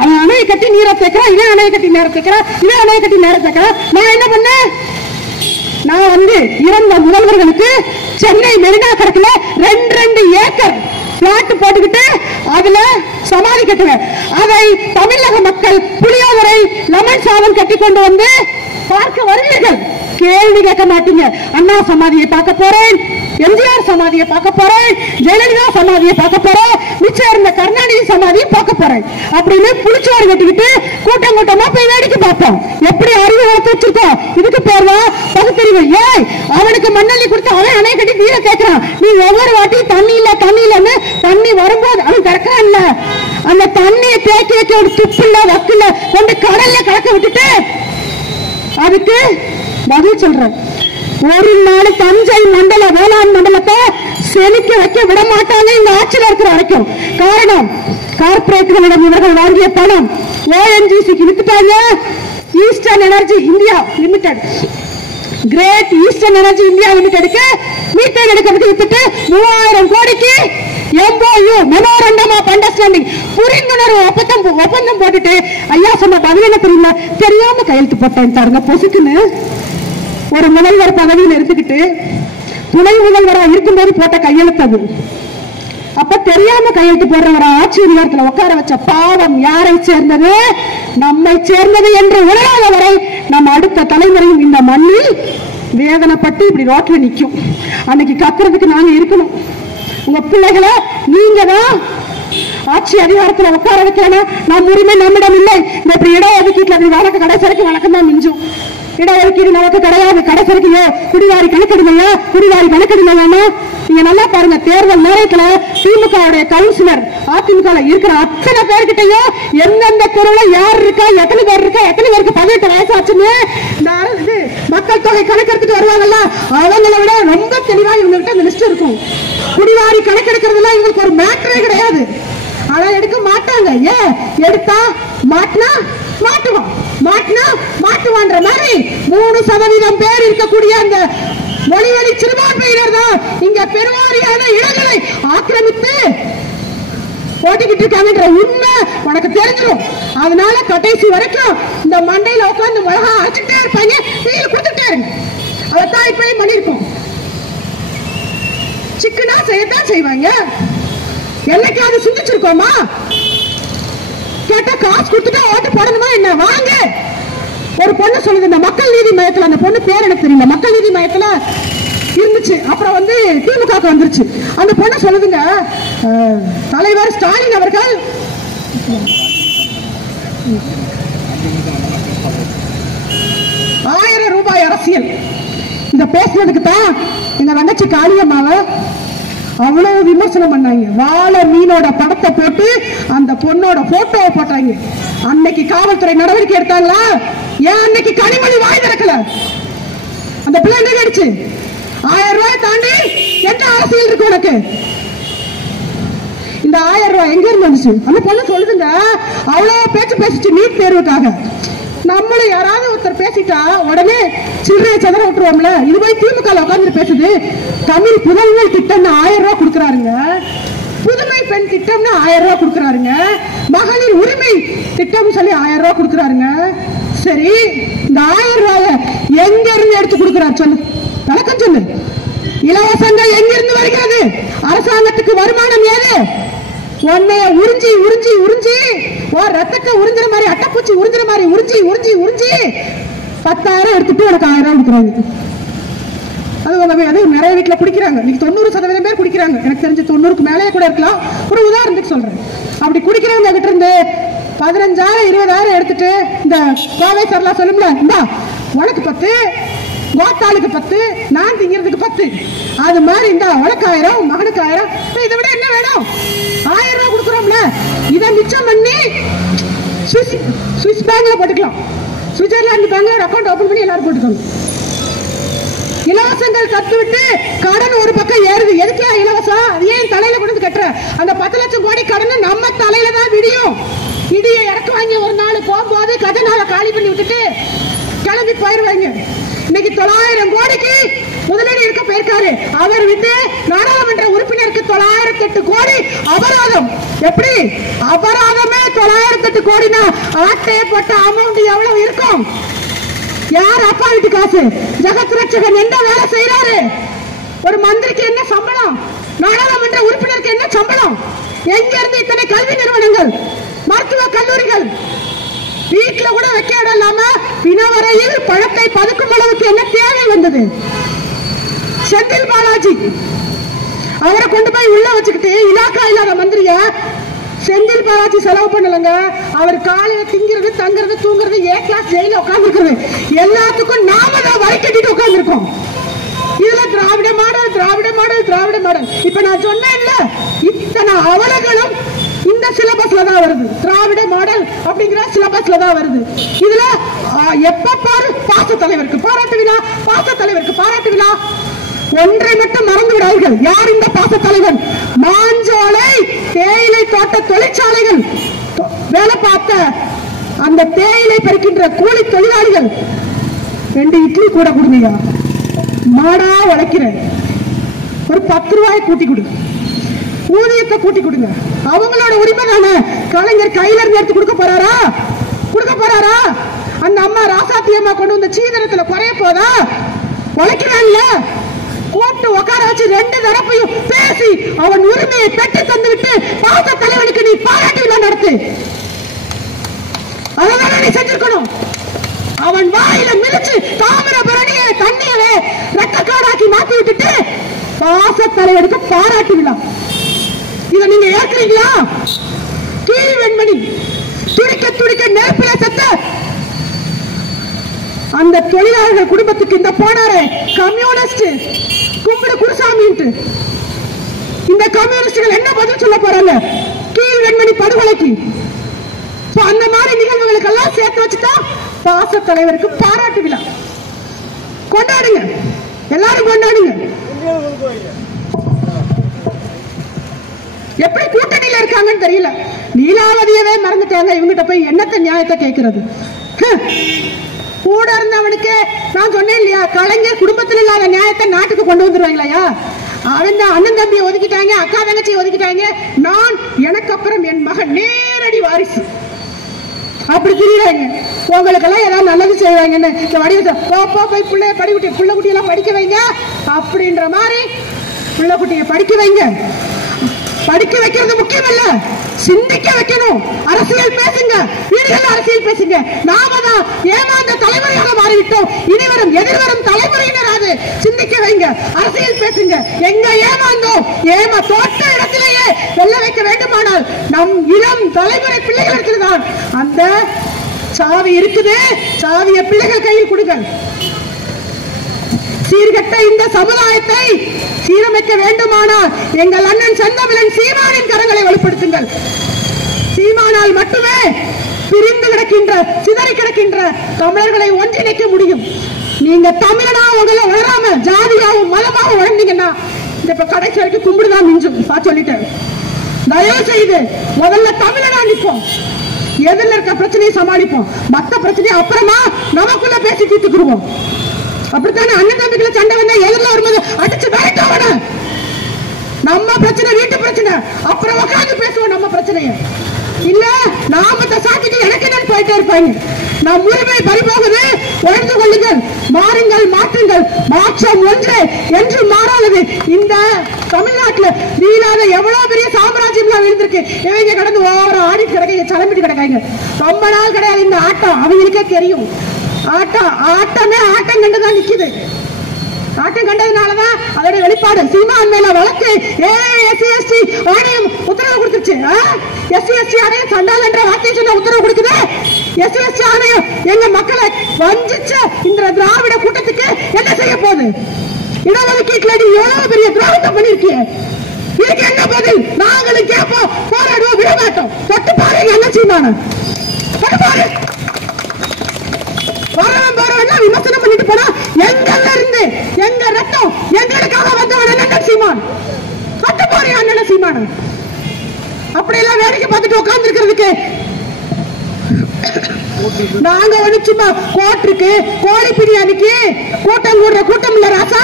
அவன் அணையை கட்டி நீரை தேக்கிறான், இவன் அணையை கட்டி நேரம் தேக்கிறான், இவன் அணையை கட்டி நேரம் தேக்கிறான். நான் என்ன பண்ணேன்? நான் வந்து இறந்த முதல்வர்களுக்கு சென்னை மெரினா கடற்கரை 2 ஏக்கர் பிளாட் போட்டுக்கிட்டு அதுல சமாதி கட்டுவேன். அதை தமிழக மக்கள் புளியோதரை லெமன் சாதம் கட்டி கொண்டு வந்து பார்க்க வருவீர்கள். கேள்வி கேட்க மாட்டீங்க. அண்ணா சமாதியை பார்க்க போறேன், எம்ஜிஆர் சமாதியை பார்க்க போறேன், ஜெயலலிதா சமாதியை பார்க்க போறேன், மிச்சம் இருந்த கருணாநிதி சமாதியை பார்க்க போறேன் அப்படின்னு புளிச்சோறு கட்டிக்கிட்டு கூட்டம் கூட்டமா போய் வேடிக்கை பார்ப்போம். எப்படி அறிவு வளர்த்து வச்சிருக்கோம்? இதுக்கு பேர்வா பகுத்தறிவு. ஏய், அவனுக்கு மண்ணள்ளி கொடுத்து அவன் அணை கட்டி நீரை கேட்கிறான். நீ ஒவ்வொரு வாட்டியும் தண்ணி இல்லன்னு தண்ணி வரும்போது அவன் திறக்கிறான் இல்ல, அந்த தண்ணியை தேக்கி வைக்க ஒரு துப்பு இல்ல வக்கு இல்ல கொண்டு கடல்ல கலக்க விட்டுட்டு அதுக்கு பதில் சொல்றேன். ஒரு நாள் தஞ்சை மண்டல வேளாண் மண்டலத்தை செழிக்க வைக்க விட மாட்டாங்க இந்த ஆட்சியில் இருக்கிற வரைக்கும். காரணம், கார்பரேட்டுகளிடம் இவர்கள் வாங்கிய பணம் ONGCக்கு வித்துட்டாங்க. Eastern energy India limited, great eastern energy India லிமிடெடுக்கு மீத்தேன் எடுக்கிறதுக்கு வித்துட்டு 3000 கோடிக்கு MOU மெமோரண்டம் ஆஃப் அண்டர்ஸ்டாண்டிங் புரிந்துணர்வு ஒப்பந்தம் போட்டுட்டு ஐயா சொன்ன பதில் என்ன தெரியுமா? தெரியாம கையெழுத்து போட்டேன் பாருங்க. பொசுக்குன்னு ஒரு முதல்வர் பதவியில் எடுத்துக்கிட்டு துணை முதல்வராக இருக்கும்போது போட்ட கையெழுத்து அது. அப்ப தெரியாம கையெழுத்து போடுறவரை ஆட்சி அதிகாரத்தில் உட்கார வச்ச பாவம் யாரை சேர்ந்தது? நம்மை சேர்ந்தது என்று உணராத வரை நம்ம அடுத்த தலைமுறையும் இந்த மண்ணில் வேதனைப்பட்டு இப்படி ரோட்ல நிற்கும். அன்னைக்கு கத்துறதுக்கு நாங்க இருக்கணும். உங்க பிள்ளைகளை நீங்க தான் ஆட்சி அதிகாரத்தில் உட்கார வைக்கணும். நம் உரிமை நம்மிடம் இல்லை. இந்த இப்படி இடஒதுக்கீட்டுல வழக்கு கடைசிக்கு வழக்கம் தான் மிஞ்சும். இடஒதுக்கீடு நமக்கு கிடையாது. கடைசிக்கு குடிவாரி கணக்கெடுமையா, குடிவாரி கணக்கெடுமையானா? நீங்க நல்லா பாருங்க, தேர்தல் நேரத்துல திமுகவுடைய கவுன்சிலர் அதிமுக இருக்கிற அத்தனை பேர்கிட்டையும் எந்தெந்த தெருவில் யார் இருக்கா, எத்தனை பேர் இருக்கா, எத்தனை பேருக்கு 18 வயசு ஆச்சுன்னு இந்த மக்கள் தொகை கணக்கெடுத்துட்டு வருவாங்கல்ல, அவங்களை விட ரொம்ப தெளிவா இவங்ககிட்ட அந்த லிஸ்ட் இருக்கும். குடிவாரி கணக்கெடுக்கிறதுல இவங்களுக்கு ஒரு மேட்டரே கிடையாது. ஆனா எடுக்க மாட்டாங்க. ஏன் எடுத்தா மாட்டினா மாட்டுவான், மாட்டினா மாட்டுவான்ற மாதிரி 3% பேர் இருக்கக்கூடிய அந்த மொழிவழி சிறுபான்மையினர் தான் இங்க பெருவாரியான இடங்களை ஆக்கிரமித்து போட்டிக்கிட்டு இருக்காங்கன்ற உண்மை உனக்கு தெரிஞ்சிடும். அதனால கடைசி வரைக்கும் இந்த மண்டையில உட்கார்ந்து மிளகா அரைச்சுட்டே இருப்பாங்க, டீல் கொடுத்துட்டே இருங்க. அதைத்தான் இப்ப பண்ணிருக்கோம். சிக்கனா செய்யத்தான் செய்வாங்க. என்னைக்காவது சிந்திச்சிருக்கோமா? கேட்டா காசு கொடுத்துட்டா ஓட்டு போடணுமா என்ன? வாங்க. ஒரு பொண்ணு சொல்லுது, இந்த மக்கள் நீதி மையத்துல, அந்த பொண்ணு பேர் எனக்கு தெரியல, மக்கள் நீதி மையத்துல இருந்துச்சு, அப்புறம் வந்து திமுக வந்துருச்சு. அந்த பொண்ணு சொல்லுதுங்க, தலைவர் ஸ்டாலின் அவர்கள் ₹1000 அரசியல் இந்த பேசுனதுக்கு தான் எங்க தங்கச்சி காளியம்மாவை அவ்வளவு விமர்சனம் பண்ணாங்க. வாழை மீனோட படத்தை போட்டு அந்த பொண்ணோட போட்டோவை போட்டாங்க. அன்னைக்கு காவல்துறை நடவடிக்கை எடுத்தாங்களா? ஏன் அன்னைக்கு கனிமொழி வாய் திறக்கல? அந்த பிள்ளை என்ன கிடைச்சு? 1000 ரூபாய் தாண்டி என்ன அரசியல் இருக்கு உனக்கு? இந்த 1000 ரூபாய் எங்க இருந்து வந்துச்சு? அந்த பொண்ணு சொல்லுதுங்க, அவ்வளவு பேச்சு பேசிச்சு நீட் தேர்வுக்காக. நம்மளும் யாராவது ஒருத்தர் பேசிட்டா உடனே சில்லறையை சதற விட்டுருவோம்ல. இது போய் திமுக உட்கார்ந்து பேசுது. தமிழ் புதல்வர் திட்டம்னு 1000 ரூபாய் கொடுக்குறாருங்க. புதுமை பெண் திட்டம்னு 1000 ரூபாய் கொடுக்குறாருங்க. மகளிர் உரிமை திட்டம் சொல்லி 1000 ரூபாய் கொடுக்குறாருங்க. சரி, இந்த 1000 ரூபாய எங்க இருந்து எடுத்து கொடுக்கிறார் சொல்லு, விளக்கம் சொல்லு. இலவசங்கள் எங்க இருந்து வருகிறது? அரசாங்கத்துக்கு வருமானம் ஏது? உன்னைய உறிஞ்சி உறிஞ்சி உறிஞ்சி ரத்தத்தை உறிஞ்சிற மாதிரி, அட்டைப்பூச்சி உறிஞ்சிற மாதிரி உறிஞ்சி உறிஞ்சி உறிஞ்சி 10,000 எடுத்துட்டு உனக்கு 1000 ரூபாய் கொடுக்குறாங்க. அது நிறைய வீட்டுல குடிக்கிறாங்க. இன்னைக்கு 90% பேர் குடிக்கிறாங்க. எனக்கு தெரிஞ்ச 90க்கு மேலே கூட இருக்கலாம். ஒரு உதாரணத்துக்கு சொல்றேன். அப்படி குடிக்கிறவங்க கிட்ட இருந்து 15,000 20,000 எடுத்துட்டு இந்த கோவை சரலா சொல்லும்ல, இந்தா உனக்கு 10, கோத்தாளுக்கு 10, நான் திங்கிறதுக்கு 10, அது மாதிரி இந்த உனக்கு 1000, மகனுக்கு 1000, இதை விட என்ன வேணும்? 1000 ரூபாய் கொடுக்குறோம்ல. இதை மிச்சம் பண்ணி சுவிஸ் பேங்க்ல போட்டுக்கலாம், சுவிட்சர்லாந்து பேங்க்ல அக்கௌண்ட் ஓபன் பண்ணி எல்லாரும் போட்டுக்கணும். இலவசங்கள் கத்துவிட்டு கடன் ஒரு பக்கம் ஏறுது. எதுக்கு இலவசம்? அது ஏன் தலையில கொண்டு கட்டுற? அந்த 10 லட்சம் கோடி கடன் நம்ம தலையில தான் விடியும். இடியை இறக்கு வாங்கி ஒரு நாள் போகும்போது கஜனாவை காலி பண்ணி விட்டுட்டு கிளம்பி போயிருவாங்க. இன்னைக்கு 900 கோடிக்கு முதலீடு இருக்க போயிருக்காரு. அவர் விட்டு நாடாளுமன்ற உறுப்பினருக்கு 908 கோடி அபராதம். எப்படி அபராதமே 908 கோடினா ஆட்டையை போட்ட அமௌண்ட் எவ்வளவு இருக்கும்? யார் அப்பா வீட்டு காசு? ஜெகத் ரட்சகன் என்ன வேலை செய்யறாரு? ஒரு மந்திரிக்கு என்ன சம்பளம்? நாடாளுமன்ற உறுப்பினருக்கு என்ன சம்பளம்? எங்க இருந்து இத்தனை கல்வி நிறுவனங்கள், மருத்துவ கல்லூரிகள்? வீட்டுல கூட வைக்க இடம் இல்லாம பிணவரையில் பழத்தை பதுக்கும் அளவுக்கு என்ன தேவை வந்தது? செந்தில் பாலாஜி அவரை கொண்டு போய் உள்ள வச்சுக்கிட்டு இலாக்கா இல்லாத மந்திரிய செந்தில் பாலாஜி செலவு பண்ணலங்க. அவர் காலையில திங்கிறது, தங்குறது, தூங்குறது, ஏ கிளாஸ் ஜெயில உட்கார்ந்து இருக்கிறது எல்லாத்துக்கும் நாம தான் வரி கட்டிட்டு உட்கார்ந்து இருக்கோம். இதுல திராவிட மாடல், திராவிட மாடல், திராவிட மாடல். இப்ப நான் சொன்னேன்ல, இத்தனை அவலங்களும் இந்த சிலபஸ்ல தான் வருது. திராவிட மாடல் அப்படிங்கிற சிலபஸ்ல தான் வருது. இதுல எப்ப பாரு பாச தலைவருக்கு பாராட்டு விழா, பாச தலைவருக்கு பாராட்டு விழா. ஒன்றை மட்டும் மறந்து விடாதீர்கள். யார் இந்த பாச தலைவன்? மாஞ்சோலை தேயிலை தோட்ட தொழிற்சாலைகள் வேலை பார்த்த அந்த தேயிலை பறிக்கின்ற கூலி தொழிலாளிகள் 2 இட்லி கூட கொடுங்க, மாடா உழைக்கிறேன், ஒரு 10 ரூபாய் கூட்டி கொடு, ஊதியத்தை கூட்டி கொடுங்க. அவங்களோட உரிமை தானே. கலைஞர் கையில இருந்து எடுத்து கொடுக்க போறாரா? கொடுக்க போறாரா? அந்த அம்மா ராசாத்தி அம்மா கொண்டு வந்த சீதனத்துல குறைய போதா? உழைக்கிறான்ல, கூட்டு உட்கார வச்சு 2 தரப்பையும் பேசி அவன் உரிமையை பெற்று தந்து விட்டு பாச தலைவனுக்கு நீ பாராட்டு விழா நடத்து. அதான் நீ செஞ்சிருக்கணும். அவன் வாயில மிதிச்சு தாமிரபரணியை தண்ணியவே ரத்தக்காடாக்கி மாத்தி விட்டுட்டு பாச தலைவனுக்கு பாராட்டு விழா. இத நீங்க ஏற்கிறீங்களா? கீழ் வெண்மணி துடிக்க துடிக்க நெருப்பில செத்த அந்த தொழிலாளர்கள் குடும்பத்துக்கு இந்த போனாரே கம்யூனிஸ்ட் கும்பிடு குருசாமி, இந்த கம்யூனிஸ்டுகள் என்ன பதில் சொல்ல போறாங்க கீழ் வெண்மணி படுகொலைக்கு? அந்த மாதிரி நிகழ்வுகளுக்கு எல்லாம் சேர்த்து வச்சுதான் பாச தலைவருக்கு பாராட்டு விழா. கொண்டாடுங்க, எல்லாரும் கொண்டாடுங்க. எப்படி கூட்டணியில இருக்காங்கன்னு தெரியல. நீலாவதியவே மறந்துட்டாங்க. இவங்கிட்ட போய் என்னத்த நியாயத்தை கேட்கிறது? கூட இருந்தவனுக்கு நான் சொன்னேன் இல்லையா, கலைஞர் குடும்பத்தில் இல்லாத நியாயத்தை நாட்டுக்கு கொண்டு வந்துருவாங்களா? அவன் அண்ணன் தம்பியை ஒதுக்கிட்டாங்க, அக்கா தங்கச்சியை ஒதுக்கிட்டாங்க. நான் எனக்கு அப்புறம் என் மகன் நேரடி வாரிசு அப்படி தெரியுறாங்க. உங்களுக்கெல்லாம் ஏதாவது நல்லது செய்வாங்கன்னு போய் பிள்ளைய புள்ள குட்டியெல்லாம் படிக்க வைங்க அப்படின்ற மாதிரி புள்ள குட்டியை படிக்க வைங்க. படிக்க வைக்கிறது முக்கியம் இல்ல, சிந்திக்க வைக்கணும். அரசியல் பேசுங்க, வீடுகள் அரசியல் பேசுங்க. நாம தான் ஏமாந்த தலைமுறையாக மாறிவிட்டோம். இனிவரும் எதிர்வரும் தலைமுறையினராது சிந்திக்க வைங்க, அரசியல் பேசுங்க. எங்க ஏமாந்தோம், தோட்ட இடத்திலேயே வெல்ல வைக்க வேண்டுமானால் நம் இளம் தலைமுறை பிள்ளைகளுக்கு தான் அந்த சாவி இருக்குது. சாவிய பிள்ளைகள் கையில் கொடுங்க. சீர்கட்ட இந்த சமுதாயத்தை சீரமைக்க வேண்டுமானால் எங்கள் அண்ணன் செந்தமிழன் சீமானின் கரங்களை வலுப்படுத்துங்கள். சீமானால் மட்டுமே பிரிந்து கிடக்கின்ற, சிதறி கிடக்கின்ற தமிழர்களை ஒன்றிணைக்க முடியும். நீங்க தமிழனா உங்களை வளராம ஜாதியாவும் மதமாவும் வளர்ந்தீங்கன்னா இந்த கடைசி வரைக்கும் கும்பிடுதான் மிஞ்சும். சொல்லிட்டேன். தயவு செய்து முதல்ல தமிழனா நிற்போம், எதிரில் இருக்க பிரச்சனையை சமாளிப்போம், மற்ற பிரச்சனையை அப்புறமா நமக்குள்ள பேசி தீர்த்துக்குருவோம். அப்படித்தானே அண்ணன் தம்பிக்குள்ள சண்டை வந்தா எதிரில் வரும்போது அடிச்சு விரட்டவன. நம்ம பிரச்சனை வீட்டு பிரச்சனை, அப்புறம் உட்காந்து பேசுவோம் நம்ம பிரச்சனைய. இல்ல நாமத்தை சாத்திட்டு எனக்கு என்னன்னு போயிட்டே இருப்பாங்க. நம் உரிமை பறிபோகுது, உணர்ந்து கொள்ளுங்கள், மாறுங்கள், மாற்றுங்கள். மாற்றம் ஒன்று என்று மாறாதது. இந்த தமிழ்நாட்டுல வீழாத எவ்வளவு பெரிய சாம்ராஜ்யம் விழுந்திருக்கு. இவங்க கடந்து ஓவர ஆடி கிடக்க சலம்பிட்டு கிடக்காங்க. ரொம்ப நாள் கிடையாது இந்த ஆட்டம், அவங்களுக்கே தெரியும். ஆட்டமே ஆட்டம் கண்டுதான் நிக்குது. ஆட்டம் கண்டதுனாலதான் அதோட வெளிப்பாடு. சீமான் மேல வழக்கு SC/ST ஆணையம் உத்தரவு கொடுத்துருச்சு. SC/ST ஆணையம் சண்டால் என்ற வார்த்தையை சொன்ன உத்தரவு கொடுக்குது. SC/ST ஆணையம் எங்க மக்களை வஞ்சிச்ச இந்த திராவிட கூட்டத்துக்கு என்ன செய்ய போகுது? இடஒதுக்கீட்டுல நீ எவ்வளவு பெரிய திராவிடம் பண்ணிருக்கீங்க, இதுக்கு என்ன பதில்? நாங்களும் கேட்போம், போராடுவோம், விட மாட்டோம். தொட்டு பாருங்க என்ன சீமான வரவன் விமர்சனம் பண்ணிட்டு போனா எங்கள்ல இருந்து எங்க ரத்தம் எங்களுக்காக வந்தவன் அண்ணன் சீமான். கட்டு போறியா அண்ணன் சீமான்? அப்படி எல்லாம் வேடிக்கை பார்த்துட்டு உட்கார்ந்து இருக்கிறதுக்கு நாங்க ஒண்ணு சும்மா கோட்டுக்கு கோழி பிரியாணிக்கு கூட்டம் கூடுற கூட்டம் இல்ல ராசா.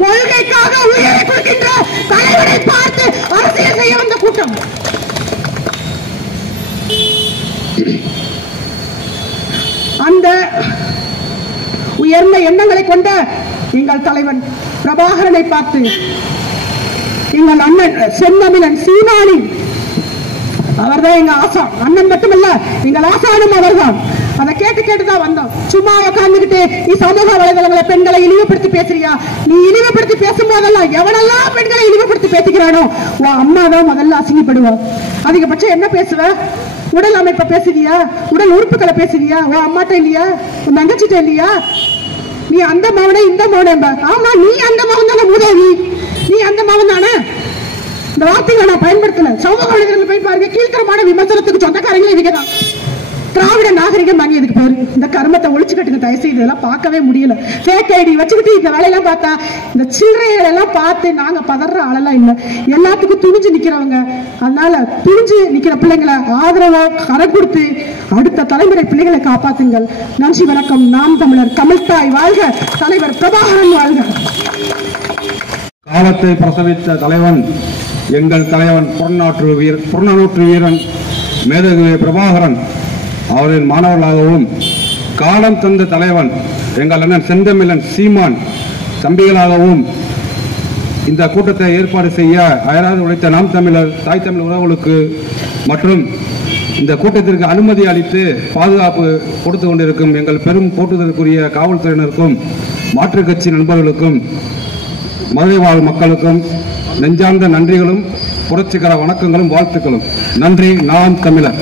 கொள்கைக்காக உயிரை கொடுக்கின்ற தலைவரை பார்த்து அரசியல் செய்ய வந்த கூட்டம். அந்த உயர்ந்த எண்ணங்களை கொண்ட எங்கள் தலைவன் பிரபாகரனை பார்த்து எங்கள் அண்ணன் செந்தமிழன் சீமானி அவர்தான் எங்க ஆசான். அண்ணன் மட்டுமல்ல, எங்கள் ஆசானும் அவர்தான். அதை கேட்டு கேட்டுதான் வந்தோம். சும்மா உட்கார்ந்துகிட்டு நீ சமூக வலைதளங்களை பெண்களை இழிவுபடுத்தி பேசுறியா? நீ இழிவுபடுத்தி பேசும்போதெல்லாம் எவனெல்லாம் பெண்களை இழிவுபடுத்தி பேசிக்கிறானோ உன் அம்மா தான் முதல்ல அசிங்கப்படுவான். அதிகபட்சம் என்ன பேசுவ? உடல் அமைப்பை பேசுவியா? உடல் உறுப்புகளை பேசுவியா? உன் அம்மாட்ட இல்லையா? உன் தங்கச்சிட்ட இல்லையா? நீ அந்த மவனே இந்த மவனே. ஆமா, நீ அந்த மவன் தானே மூதேவி, நீ அந்த மவன் தானே. இந்த வார்த்தைகளை நான் பயன்படுத்தல. சமூக வலைதளங்கள் போய் பாருங்க, கீழ்த்தரமான விமர்சனத்துக்கு சொந்தக்காரங்களே இதுதான். திராவிட நாகரிகம் வாங்கி இதுக்கு பேரு. இந்த கர்மத்தை ஒழிச்சு கட்டுங்க தயவு செய்து. இதெல்லாம் பார்க்கவே முடியல. ஃபேக் ஐடி வச்சுக்கிட்டு இந்த வேலையெல்லாம் பார்த்தா இந்த சில்லறைகள் எல்லாம் பார்த்து நாங்க பதற ஆளெல்லாம் இல்லை. எல்லாத்துக்கும் துணிஞ்சு நிக்கிறவங்க. அதனால துணிஞ்சு நிக்கிற பிள்ளைங்களை ஆதரவா கரம் கொடுத்து அடுத்த தலைமுறை பிள்ளைகளை காப்பாத்துங்கள். நன்றி, வணக்கம். நாம் தமிழர். கமல்தாய் வாழ்க, தலைவர் பிரபாகரன் வாழ்க. காலத்தை பிரசவித்த தலைவன் எங்கள் தலைவன் புறநானூற்று வீரன் மேதகு பிரபாகரன் அவரின் மாணவர்களாகவும், காலம் தந்த தலைவன் எங்கள் அண்ணன் செந்தமிழன் சீமான் தம்பிகளாகவும் இந்த கூட்டத்தை ஏற்பாடு செய்ய அயராது உழைத்த நாம் தமிழர் தாய் தமிழ் உறவுகளுக்கு மற்றும் இந்த கூட்டத்திற்கு அனுமதி அளித்து பாதுகாப்பு கொடுத்து கொண்டிருக்கும் எங்கள் பெரும் போற்றுதலுக்குரிய காவல்துறையினருக்கும் மாற்றுக் கட்சி நண்பர்களுக்கும் மதுரை வாழ் மக்களுக்கும் நெஞ்சார்ந்த நன்றிகளும் புரட்சிகர வணக்கங்களும் வாழ்த்துக்களும். நன்றி. நாம் தமிழர்.